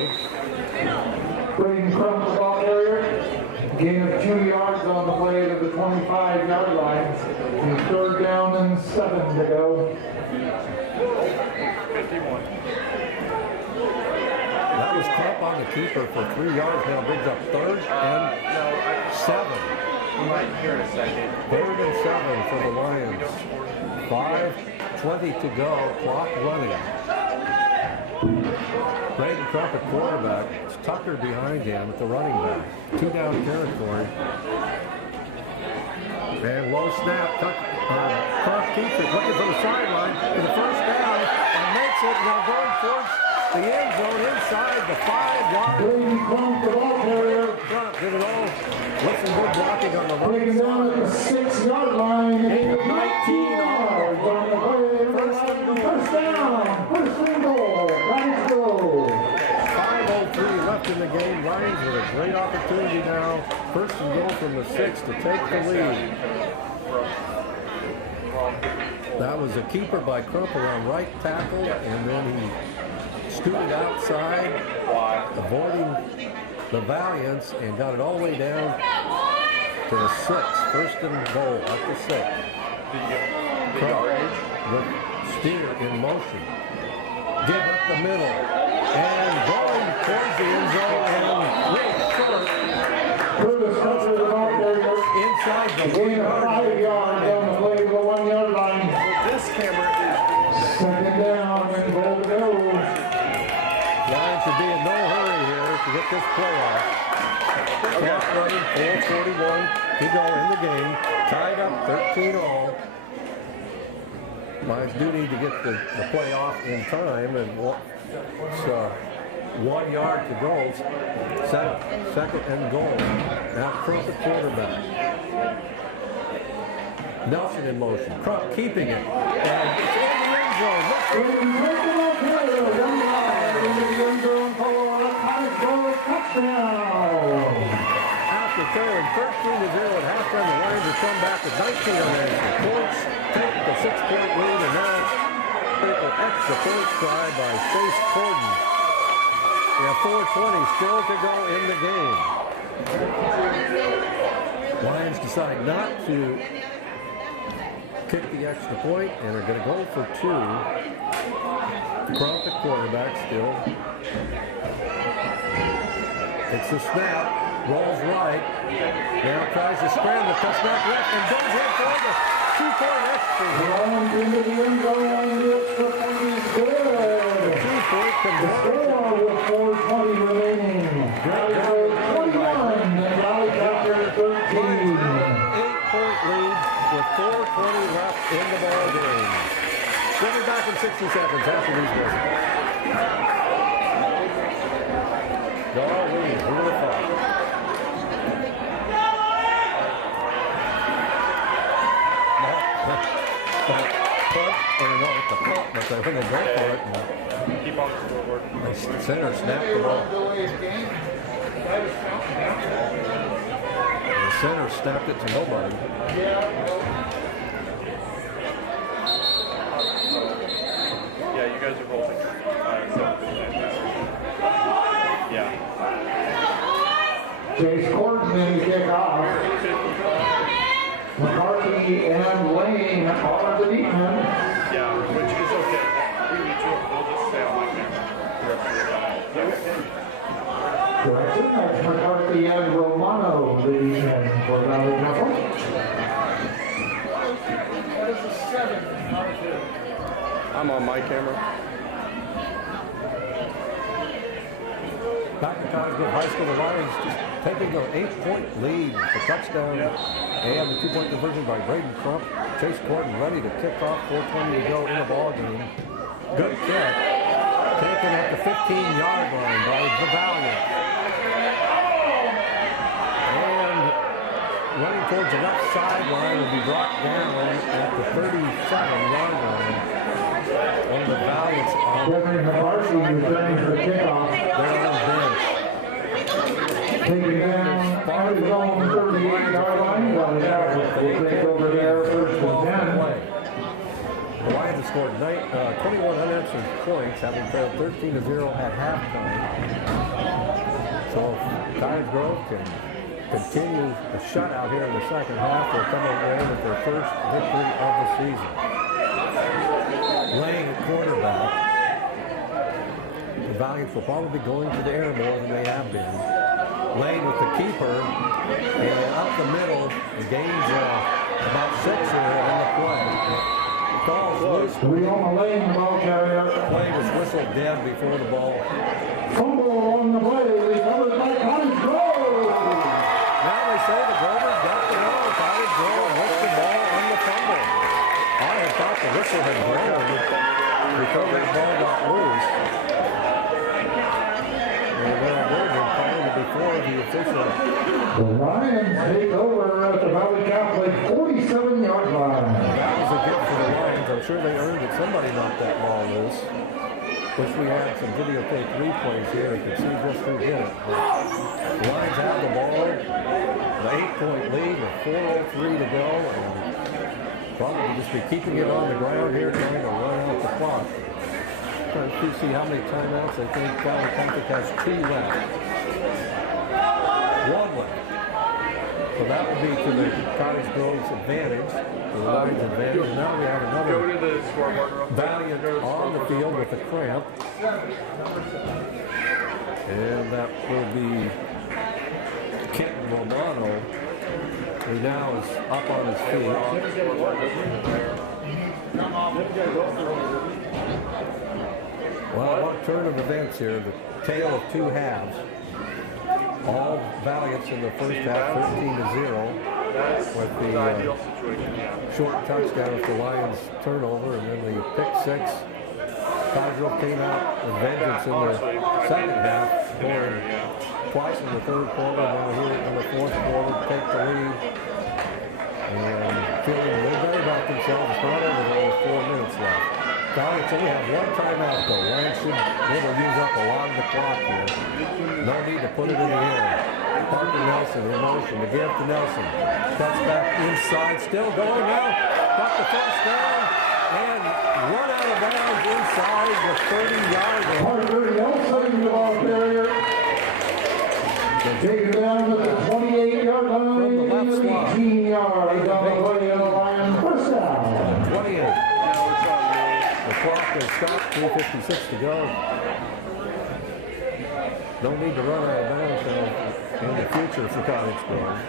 Braden Crump, the ball carrier. Gain of 2 yards on the play to the 25-yard line. And 3rd down and 7 to go. 51. That was Crump on the keeper for 3 yards. Now brings up 3rd and 7. You might hear in a second. 3rd and 7 for the Lions. 5:20 to go. Clock running. Braden Crump at quarterback. It's Tucker behind him at the running back. 2 down territory. And low snap. Crump keeps it. Looking for the sideline for the 1st down and makes it. Now going towards the end zone inside the 5-yard. Braden Crump, the ball carrier. Crump did it all. With some good blocking on the right Taken down at the side. 6-yard line. Gain of 19 yards on the play. First and goal. First down. First and goal. Lions go. 5:03 left in the game. Lions with a great opportunity now. 1st and goal from the 6 to take the lead. That was a keeper by Crump around right tackle, and then he scooted outside, avoiding the Valiants, and got it all the way down to the 6. 1st and goal at the 6. Crump with Steer in motion. Give up the middle. And going towards the end zone and Rick Short Curtis Tucker, the ball carrier. inside the Gain of 5 1-yard yards on the play to the 1-yard line. This camera is 2nd down and goal to go. Lions should be in no hurry here to get this play off. Clock running, 4:41 to go in the game. Tied up 13-all. Lions do need to get the play off in time, and it's 1 yard to go. 2nd and goal. Now Crump at quarterback. Nelson in motion. Crump keeping it. And it's in the end zone. Braden Crump, the ball carrier. 1 yard into the end zone. Follow up. Lions go. Touchdown. After throwing 13-0 at halftime, the Lions have come back with 19 unanswered points, take the 6-point lead, and now an extra point try by Chase Corden. Yeah, 4:20 still to go in the game. Lions decide not to kick the extra point and are going to go for 2. Crump at quarterback still. Takes the snap. Rolls right. Now tries to scramble. Cuts back left and goes in for the 2-point extra. Lions into the end zone. The extra point is good. 2-point conversion. Score with 4:20 remaining. Valley Road 21 and Valley Capture 13. 8-point lead with 4:20 left in the ball game. We'll be back in 60 seconds after these messages. Golly, who would have thought? But when they go for it, keep on the scoreboard. the center snapped the ball. The center snapped it to nobody. Yeah, you guys are holding. Yeah. Chase Corden in the kickoff. McCarthy and Lane are the defense. Yeah, which is okay. We need to. We'll just stay on my camera. The rest of the time. Correction, that's McCarthy and Romano, the defense for Valley Couple. That is a 7, not a 2. I'm on my camera. Back to Cottesville High School, the Lions taking an 8-point lead. The touchdown and the 2-point conversion by Braden Crump. Chase Corden ready to kick off. 4:20 to go in the ball game. Good kick. Taken at the 15-yard line by the Valiant. And running towards the left sideline will be brought down at the 37-yard line. One of the Valiants on Kevin McCarthy returning for the kickoff. their own bench. Taking down out of his own 38-yard line. Valley Catholic will take over there first and 10. The Lions have scored 21 unanswered points, having trailed 13-0 at halftime. So if Cottage Grove can continue the shutout here in the second half, they'll come away with their first victory of the season. Lane at quarterback. The Valiants will probably be going to the air more than they have been. Lane with the keeper, and up the middle, the gains about 6 here in the play. Calls loose. We on the lane, the ball carrier. Play was whistled dead before the ball. Fumble on the play, recovered by Cottage Grove. Now they say the Grovers got the ball. Cottage Grove with the ball on the fumble. I had thought the whistle had blown before the ball got loose. And well, they were calling it before the official. The Lions take over at the Valley Catholic 47-yard line. That was a gift for the Lions. I'm sure they earned it. Somebody knocked that ball loose. Wish we had some videotape replays here and could see just who did it. But the Lions have the ball. The 8-point lead with 4:03 to go. And probably just be keeping it on the ground here, trying to run out the clock. Trying to see how many timeouts. I think Valley Catholic has 2 left. 1 left. So that would be to the Cottage Grove's advantage, the Lions' advantage. And now we have Go another to the scoreboard real quick. Valiant on the field with a cramp. And that will be Kenton Romano, who now is up on his feet. Well, what turn of events here, the tale of 2 halves. All Valiants in the first half, 13-0, with the Ideal situation, yeah. short touchdown with the Lions turnover, and then the pick 6. Cottage Grove came out with vengeance in the second half, scoring twice in the third quarter, and then here in the fourth quarter to take the lead. And feeling a little better about themselves, but over 4 minutes left. Valiants only have 1 timeout though. Lions should be able to use up a lot of the clock here. No need to put it in the air. Parker Nelson in motion to give to Nelson. Cuts back inside, still going now. Got the first down and run out of bounds inside the 30-yard line. Parker Nelson, the ball carrier. Take it down to the 28-yard line. From the left slot. 18 yards on the play of the Lions. First down. 28. The clock is stopped, 3:56 to go. No need to run out of bounds in the future for Cottage Grove.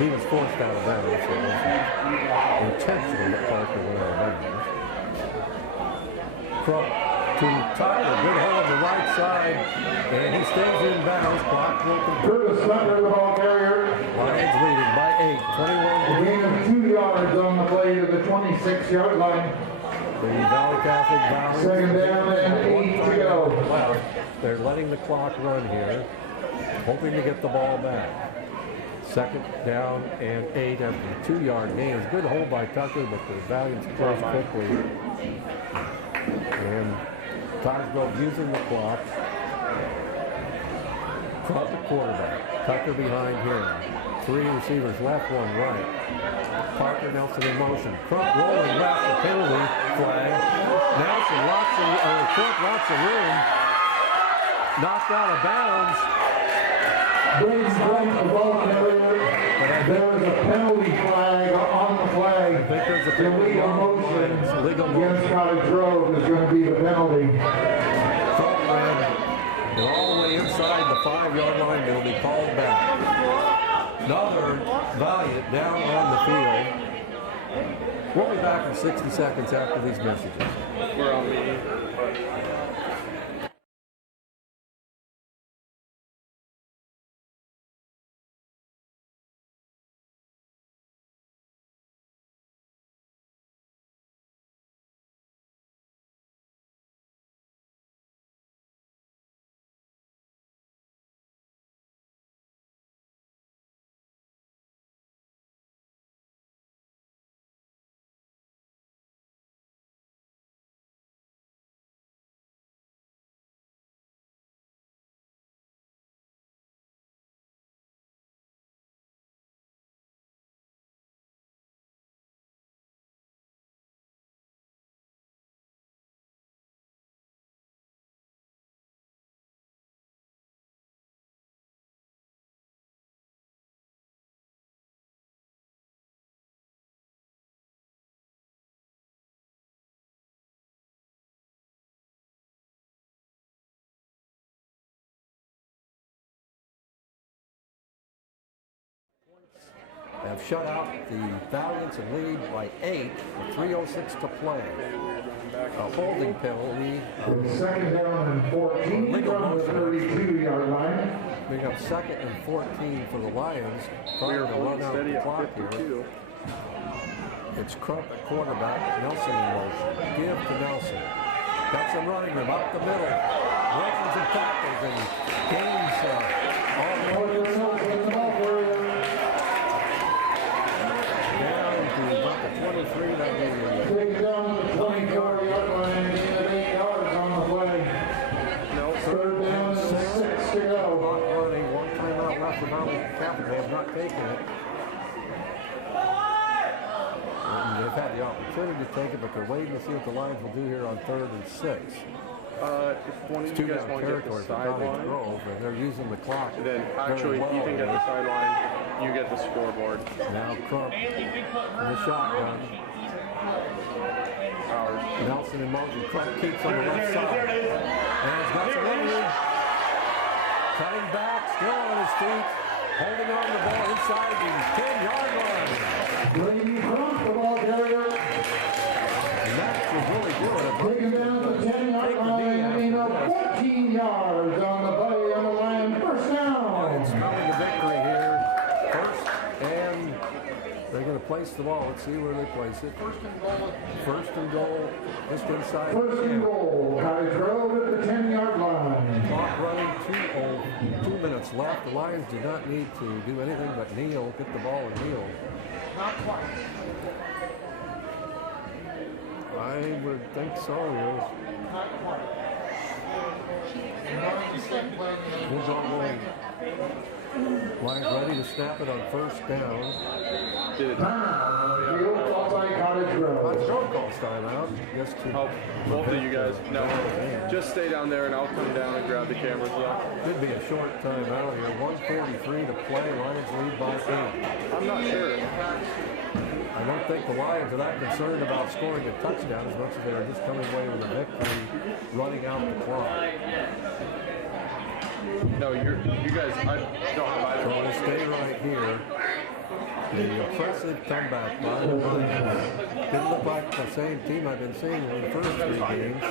He was forced out of bounds, so it wasn't intentional that Parker went out of bounds. Crump to Tucker, good hole on the right side, and he stays in bounds. Clock will continue. Curtis Tucker, the ball carrier. Lions leading by 8, 21 A gain of 2 yards on the play to the 26-yard line. The Valley Catholic Valley. Second down and 8 to go. Well, they're letting the clock run here, hoping to get the ball back. Second down and 8 after the 2-yard gain. It was a good hold by Tucker, but the Valiants closed quickly. And Cottage Grove using the clock. Crump the quarterback. Tucker behind him. 3 receivers left, 1 right. Parker Nelson in motion. Crump rolling left, the penalty flag. Nelson Crump lots of room. Knocked out of bounds. Braden Crump, the ball carrier. There is a penalty flag on the flag. I think there's a penalty Illegal on the motion flag. Illegal motion. against Cottage Grove is going to be the penalty. Crump ran. They're all the way inside the 5-yard line. They'll be called back. Another Valiant down on the field. We'll be back in 60 seconds after these messages. We're on the have shut out the Valiants and lead by 8 with 3:06 to play. A holding penalty. Second down and 14 from the 32-yard line. Bring up second and 14 for the Lions. Trying to run out the clock here. It's Crump at quarterback. Nelson in motion. Give to Nelson. Got some running room up the middle. Breaks and tackles and gains all the way down to about the 23. That Take it down to the 24-yard line. 8 yards on the play. Third down and 6 to go. Clock running. One timeout left for Valley Catholic. They have not taken it. They've had the opportunity to take it, but they're waiting to see what the Lions will do here on 3rd and 6. If one of you guys want to get the sideline, Grove, and they're using the clock. then actually very if you well can get here. the sideline, you get the scoreboard. Now Crump in the shotgun. Ours. Nelson in motion. Crump keeps on the left side. And he's got some energy. Cutting back, still on his feet. Holding on the ball inside the 10-yard line. Brady Crump, the ball carrier. And that was really good. Taken down to the 10-yard line, gain of 14 yards on the play on the line. First down. Smelling the victory here. First, and they're going to place the ball. Let's see where they place it. First and goal, just inside. First and goal. Cottage Grove at the 10-yard line. Clock running, 2 minutes left. The Lions do not need to do anything but kneel, get the ball and kneel. I would think so, yes. Here's our Williams. Lions ready to snap it on first down. Did Field called by Cottage Grove. Cottage Grove calls timeout. Just to help both of you guys? No, just stay down there and I'll come down and grab the cameras. Could be a short timeout here. 1:43 to play. Lions lead by 8. I'm not sure. I don't think the Lions are that concerned about scoring a touchdown as much as they're just coming away with a victory, running out the clock. No, you guys, I don't have either So one. we'll stay right here. The impressive comeback by the Lions. Didn't look like the same team I've been seeing in the first 3 games,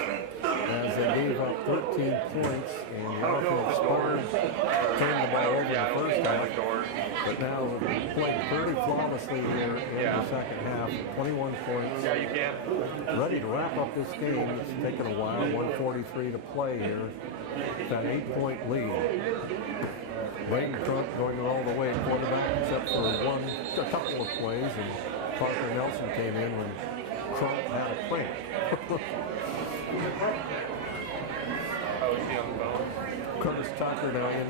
as they gave up 13 points and the offense scored, turned the ball over the first half. But now playing pretty flawlessly here in the second half. 21 points. Yeah, you can. Ready to wrap up this game. It's taken a while. 1:43 to play here. That 8-point lead. Wayne Crump going all the way quarterback, except for a couple of plays, and Parker Nelson came in when Crump had a cramp. Oh, is he on the phone? Curtis Tucker now in.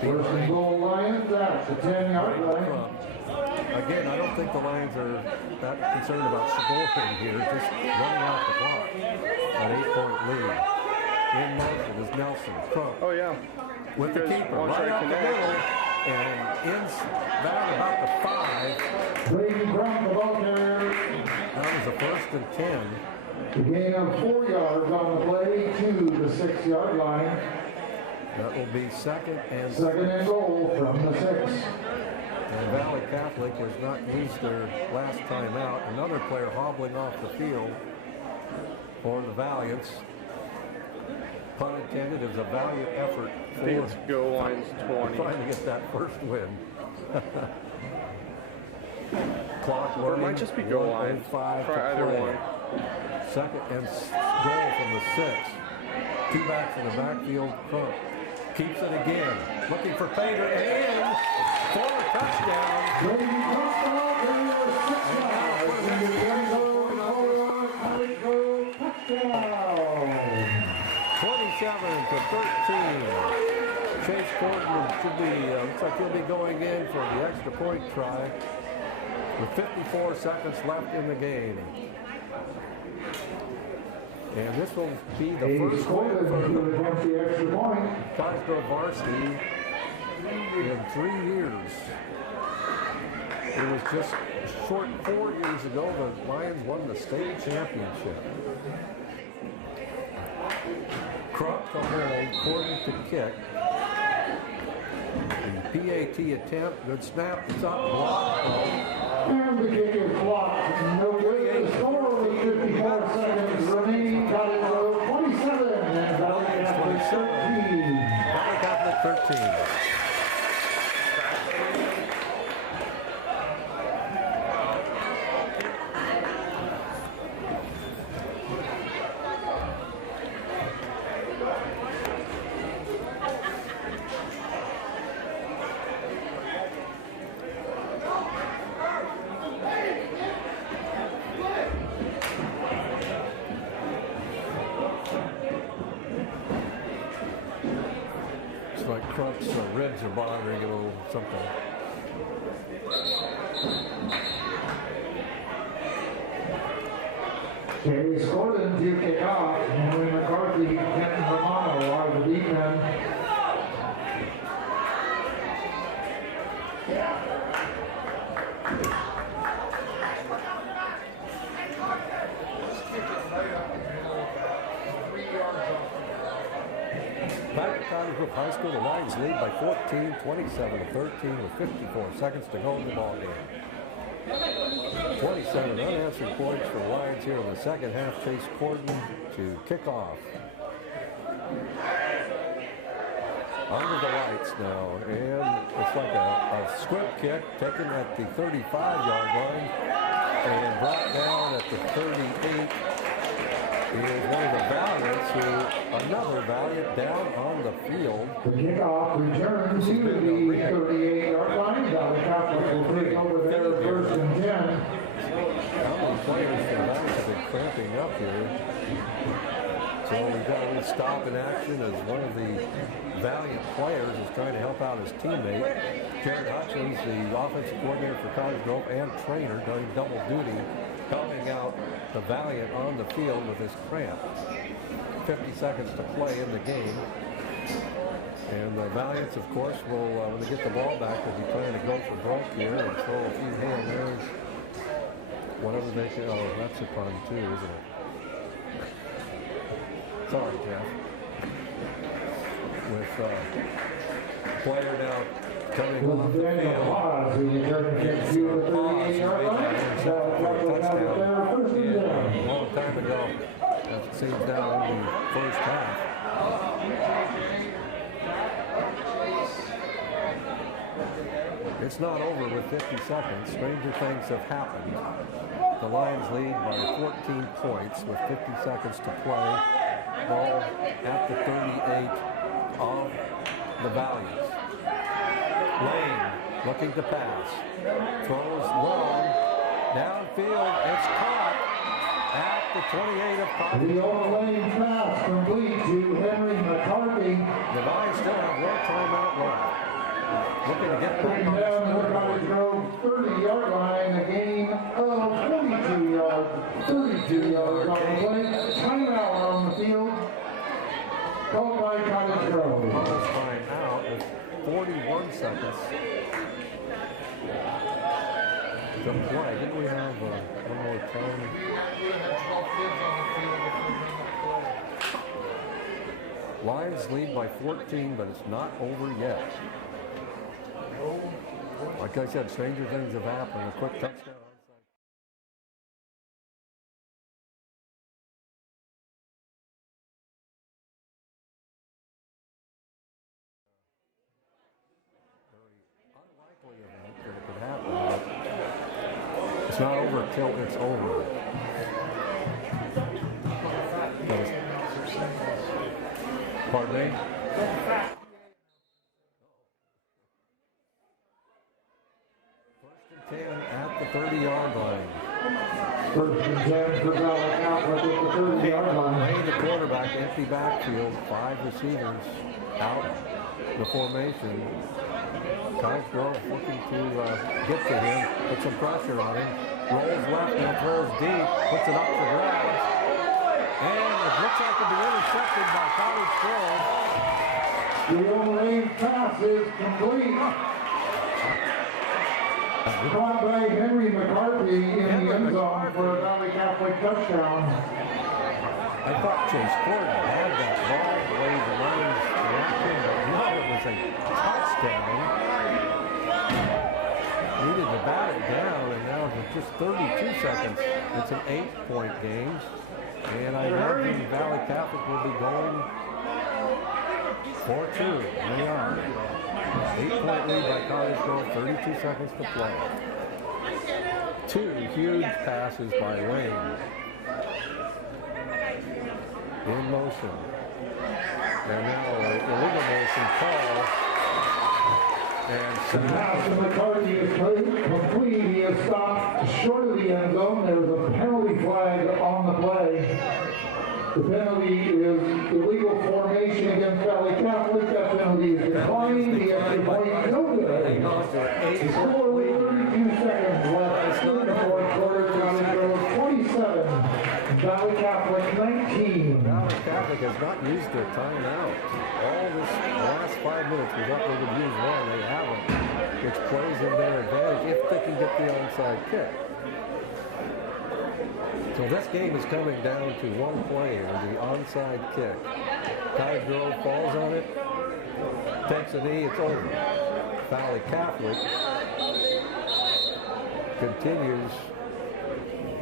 First and goal Lions at the 10-yard line. Crump. Again, I don't think the Lions are that concerned about scoring here, just running out the clock. An 8-point lead. In motion is Nelson. Crump. Oh, yeah. With the keeper, right up the middle, and ends down about the 5. Brady Crump, the ball carrier. That was a 1st and 10. The gain of 4 yards on the play to the 6-yard line. That will be second and goal from the 6. And Valley Catholic has not used their last time out. Another player hobbling off the field for the Valiants. Pun intended, it was a valiant effort I think it's for goal line's 20. trying to get that first win. Clock Or it running. might just be goal line. 1:05 Try to either play. one. Second and goal from the 6. 2 backs in the backfield. Crump keeps it again. Looking for Pater and in for a touchdown. Brady Crump, the ball carrier, 6 yards. And the Cottage Grove touchdown. 27-13. Chase Gordon should be, looks like he'll be going in for the extra point try with 54 seconds left in the game. And this will be the first win for to attempt the extra point. Cottage Grove varsity in 3 years. It was just short 4 years ago the Lions won the state championship. Crump to hold, Gordon to kick. The PAT attempt, good snap, it's up, blocked. And the kick is blocked. No good. The score with 54 seconds remaining. Valley Road 27 and Valley Catholic 13. Valley Catholic 13. Like Crump's ribs are bothering a little something. Terry Gordon to kick off. Henry McCarthy, Kenton Romano are the deep men. Back at Cottage Grove High School, the Lions lead by 14, 27-13 with 54 seconds to go in the ball game. 27 unanswered points for the Lions here in the second half. Chase Corden to kick off. Under the lights now, and it's like a squib kick taken at the 35-yard line and brought down at the 38. Is one of the Valiants who, another Valiant down on the field. The kickoff return to the 38-yard line. Valley Catholic will take over there first and 10. How many players for the Valiants have been cramping up here? So we've got a little stop in action as one of the Valiant players is trying to help out his teammate. Jared Hutchins, the offensive coordinator for Cottage Grove and trainer, doing double duty, helping out the Valiant on the field with his cramp. 50 seconds to play in the game. And the Valiants, of course, will, when they get the ball back, will be trying to go for broke here and throw a few handers. Whatever they can. Oh, that's a pun too, isn't it? Sorry, Jeff. With player now coming off the Daniel field. Haas, who returned kick to the 38-yard line. Valley Catholic has it there first and 10. A long time ago, as it seems now in the first half. It's not over with 50 seconds. Stranger things have happened. The Lions lead by 14 points with 50 seconds to play. Ball at the 38 of the Valiants. Lane looking to pass. Throws long. Downfield. It's caught at the 28 of Cottage. The over-lane pass complete to Henry McCarthy. The Valiants still have one timeout left. Looking to get back Taken on down the the scoreboard. Cottage Grove 30-yard line, a gain of 32 yards. 32 yards on the play. Timeout on the field. Called by Cottage Grove. Almost time out with 41 seconds to play. Didn't we have one more time? Lions lead by 14, but it's not over yet. Like I said, stranger things have happened. A quick touchdown. Unlikely event that it could happen, but it's not over until it's over. Pardon me? First and 10 at the 30-yard line. First and 10 for Valley Catholic at the 30-yard line. Lane, the quarterback, empty backfield, 5 receivers out the formation. Cottage Grove looking to get to him, put some pressure on him. Rolls left and throws deep, puts it up for grabs. And it looks like it'll be intercepted by Cottage Grove. The over-lane pass is complete. Caught by Henry McCarthy in the end zone for a Valley Catholic touchdown. I thought Chase Gordon had that ball the way the Lions reacted, but no, it was a touchdown. Needed to bat it down, and now with just 32 seconds, it's an 8-point game. And I imagine Valley Catholic will be going 4-2. They are. 8-point lead by Cottage Grove, 32 seconds to play. 2 huge passes by Wayne. In motion. And now illegal motion call. The pass to McCarthy is complete. He is stopped short of the end zone. There's a penalty flag on the play. The penalty is illegal formation against Valley Catholic. That penalty is declined. The extra point no good. The score with 32 seconds left in the fourth quarter. Cottage Grove 27, Valley Catholic 19. Valley Catholic has not used their timeout. All this last 5 minutes, we thought they would use one. They haven't, which plays in their advantage if they can get the onside kick. So this game is coming down to one play on the onside kick. Cottage Grove falls on it, takes a knee, it's over. Valley Catholic continues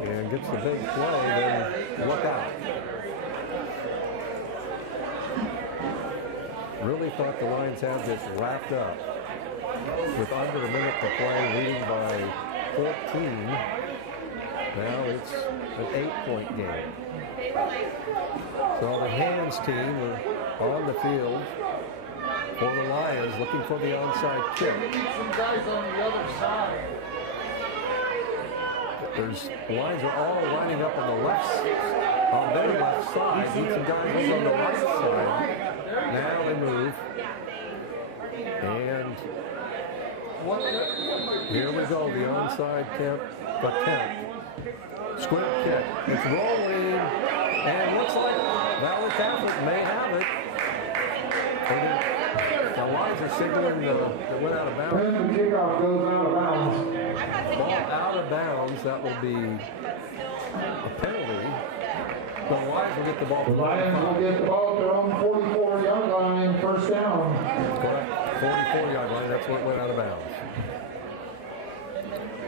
and gets the big play, then look out. Really thought the Lions had this wrapped up with under a minute to play, leading by 14. Now it's an 8-point game. So the Hands team are on the field for the Lions, looking for the onside kick. Some guys on the other side. The Lions are all lining up on the left, on their left side. Need some guys on the right side. Now they move. And here we go, the onside attempt. Square kick. It's rolling, and looks like Valley Catholic may have it. The Lions are signaling that went out of bounds. And the kickoff goes out of bounds. Ball out of bounds. That will be a penalty. The Lions will get the ball. The Lions will get the ball at their own 44-yard line, first down. Correct. 44-yard line. That's what went out of bounds.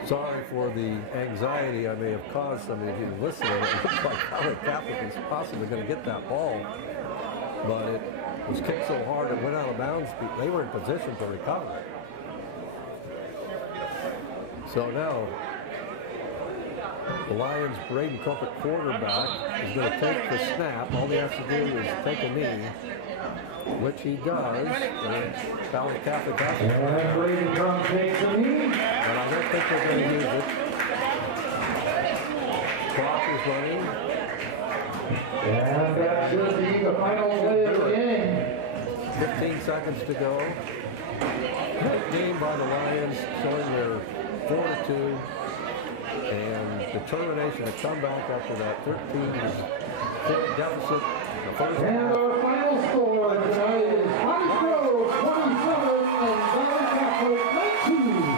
Sorry for the anxiety I may have caused some of you listening. It looked like Valley Catholic is possibly going to get that ball, but it was kicked so hard it went out of bounds. They were in position to recover it. So now, the Lions' Braden Crumpet quarterback is going to take the snap. All he has to do is take a knee, which he does. And Valley Catholic has to. And Braden Crumpet takes a knee. And I don't think they're going to use it. Clock is running. And that should be the final play of the game. 15 seconds to go. Great game by the Lions, showing their fortitude and determination to come back after that 13 deficit. And our final score tonight is Cottage Grove 27 and Valley Catholic 19.